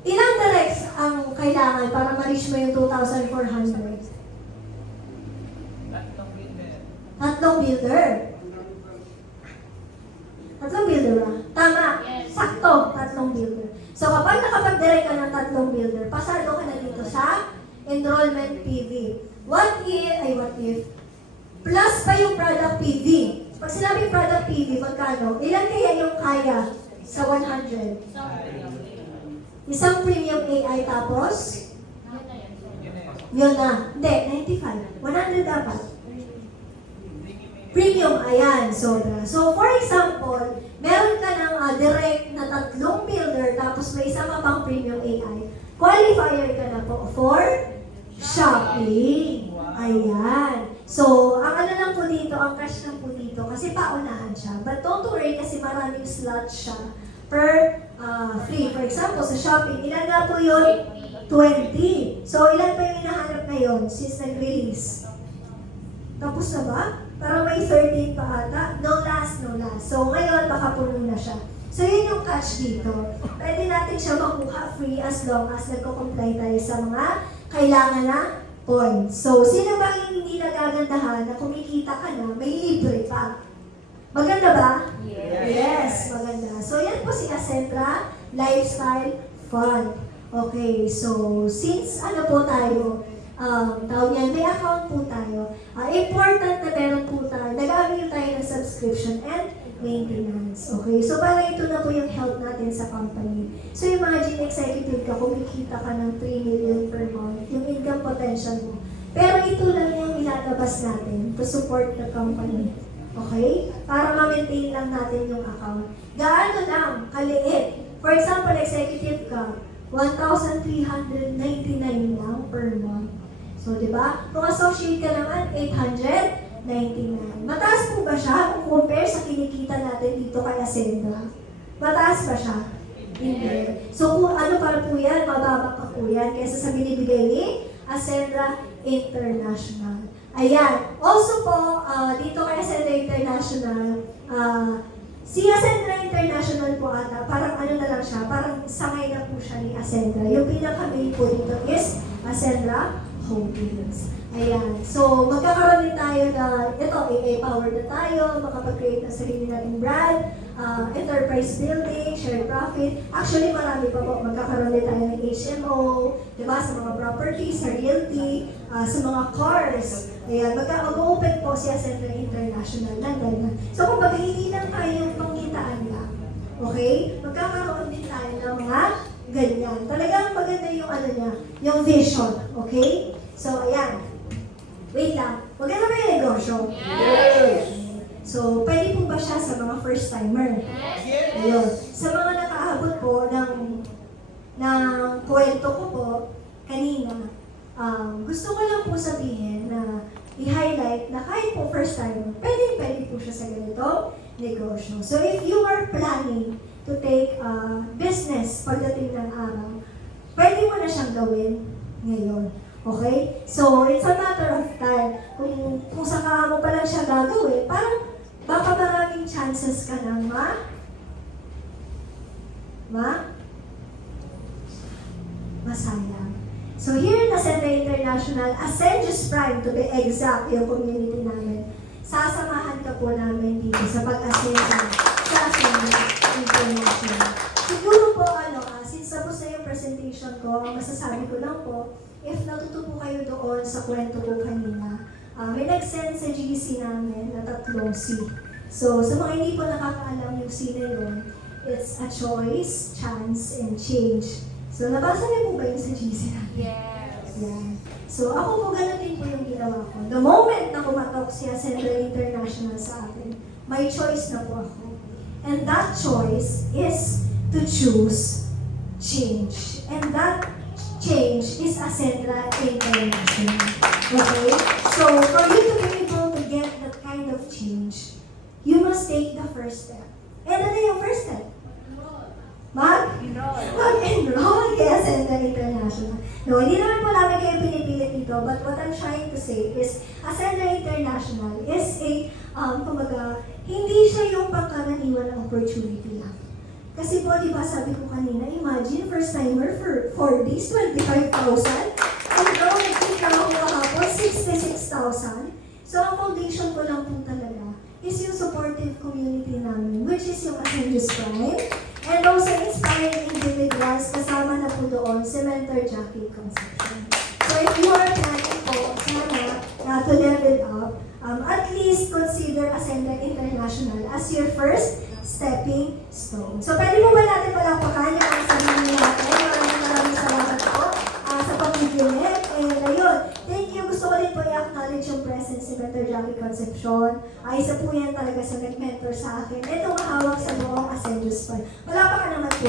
Ilang directs ang kailangan para ma-reach mo yung 2,400? Tatlong builder. Tatlong builder. Tatlong builder ba? Tama. Yes. Sakto. Tatlong builder. So kapag nakapag-direct ka ng tatlong builder, pasado ka na dito sa enrollment PV. What if, plus pa yung product PV. Pag sinabing product PV, magkano? Ilan kaya yung kaya sa 100? Isang premium AI tapos? Yun na. Hindi, 95. 100 dapat. Premium, ayan, sobra. So, for example, meron ka ng direct na tatlong builder tapos may isa ka pang premium AI. Qualifier ka na po for shopping. Ayan. So, ang ano lang po dito, ang cash lang po dito kasi paunahan siya. But don't worry kasi maraming slots siya per free. For example, sa shopping, ilan na po yun? 20. So, ilan pa yung hinahanap ngayon since nag-release? Tapos na ba? Parang may 13 pa ata. No last, no last. So, ngayon, baka puno na siya. So, yun yung catch dito. Pwede natin siya makuha free as long as nagko-comply tayo sa mga kailangan na points. So, sino ba yung hindi nagagandahan na kumikita ka na, may libre pa? Maganda ba? Yes, maganda. So, yan po si Ascendra Lifestyle Fund. Okay, so, since ano po tayo, tawag niyan, may account po tayo. Important na meron po tayo. Nag-avail tayo ng subscription and maintenance. Okay, so parang ito na po yung help natin sa company. So imagine, executive ka, kumikita ka ng 3 million per month, yung income potential mo. Pero ito lang yung ilalabas natin to support the company. Okay? Para ma-maintain lang natin yung account. Gaano lang, kaliit. For example, executive ka, 1,399 lang per month. So, di ba? Kung associate ka naman, 899. Mataas po ba siya kung compare sa kinikita natin dito kay Ascendra? Mataas ba siya? Hindi. So, kung ano para po yan, mababa pa po yan kaysa sa binibigay ni Ascendra International. Ayan. Also po, dito kay Ascendra International, si Ascendra International po ata, parang ano na lang siya, parang sangay na po siya ni Ascendra. Yung pinaka-main po dito is Ascendra Holdings. Ayan. So, magkakaroon din tayo na, ito, AI-powered na tayo, makapag-create ng sarili nating brand, enterprise building, share profit. Actually, marami pa po. Magkakaroon din tayo ng HMO, di ba, sa mga properties, sa realty, sa mga cars. Ayan, mag-open po si Ascendra International ng ganyan. So, kung hindi lang tayo pangkitaan lang, okay, magkakaroon din tayo ng mga ganyan. Talagang maganda yung ano niya, yung vision, okay? So, ayan. Wait lang. Maganda ba yung negosyo? Yes! So, pwede po ba siya sa mga first-timer? Yes! Ayun. Sa mga nakaabot po ng kwento ko po kanina, gusto ko lang po sabihin na i-highlight na kahit po first-timer, pwede po siya sa ganito negosyo. So, if you are planning to take business pagdating ng araw, pwede mo na siyang gawin ngayon. Okay? So, it's a matter of time. Kung saka mo pa lang siya gagawin, parang baka maraming chances ka na masayang. So here in Ascenda International, Ascendius Prime to be exact, yung community namin, sasamahan ka po namin dito sa pag-ascend sa Ascenda International. Siguro po, since tapos na yung presentation ko, ang masasabi ko lang po, if natuto po kayo doon sa kwento ko kanina, may nag-send sa GC namin na 3 C. So, sa mga hindi po nakakaalam yung C na yun, it's a choice, chance, and change. So, nabasa niyo po ba yun sa GC namin? Yes. Yan. So, ako po ganun din po yung ginawa ko. The moment na kumatok si Ascenda International sa akin, may choice na po ako. And that choice is to choose change. And that change is Ascenda International. Okay? So, for you to be able to get that kind of change, you must take the first step. And ano yung first step? Mag-enroll kay Ascenda International. No, hindi naman po namin kayo pinipilit dito, but what I'm trying to say is, Ascenda International is a, kumbaga, hindi siya yung pangkaraniwan na opportunity lang. Kasi po, di ba, sabi ko kanina, imagine, first timer for 4 days, 25,000. And now, nagkita ako kahapon, 66,000. So, ang foundation ko lang po talaga is yung supportive community namin, which is yung Ascendius Prime. And also inspiring individuals, kasama na po doon si Mentor Jackie Concepcion. So if you are planning po, sana to level up, at least consider Ascenda International as your first stepping stone. So pwede mo ba natin palakpakan yung mga sarili natin? Maraming salamat po sa pag-vigilant. And ayun, thank you. Gusto ko rin po i-acknowledge yung presence ni Mentor Jackie Concepcion. Isa po yan talaga sa nag-mentor sa akin. Ito mahawak sa buong Ascendius Prime. Wala pa ka naman po.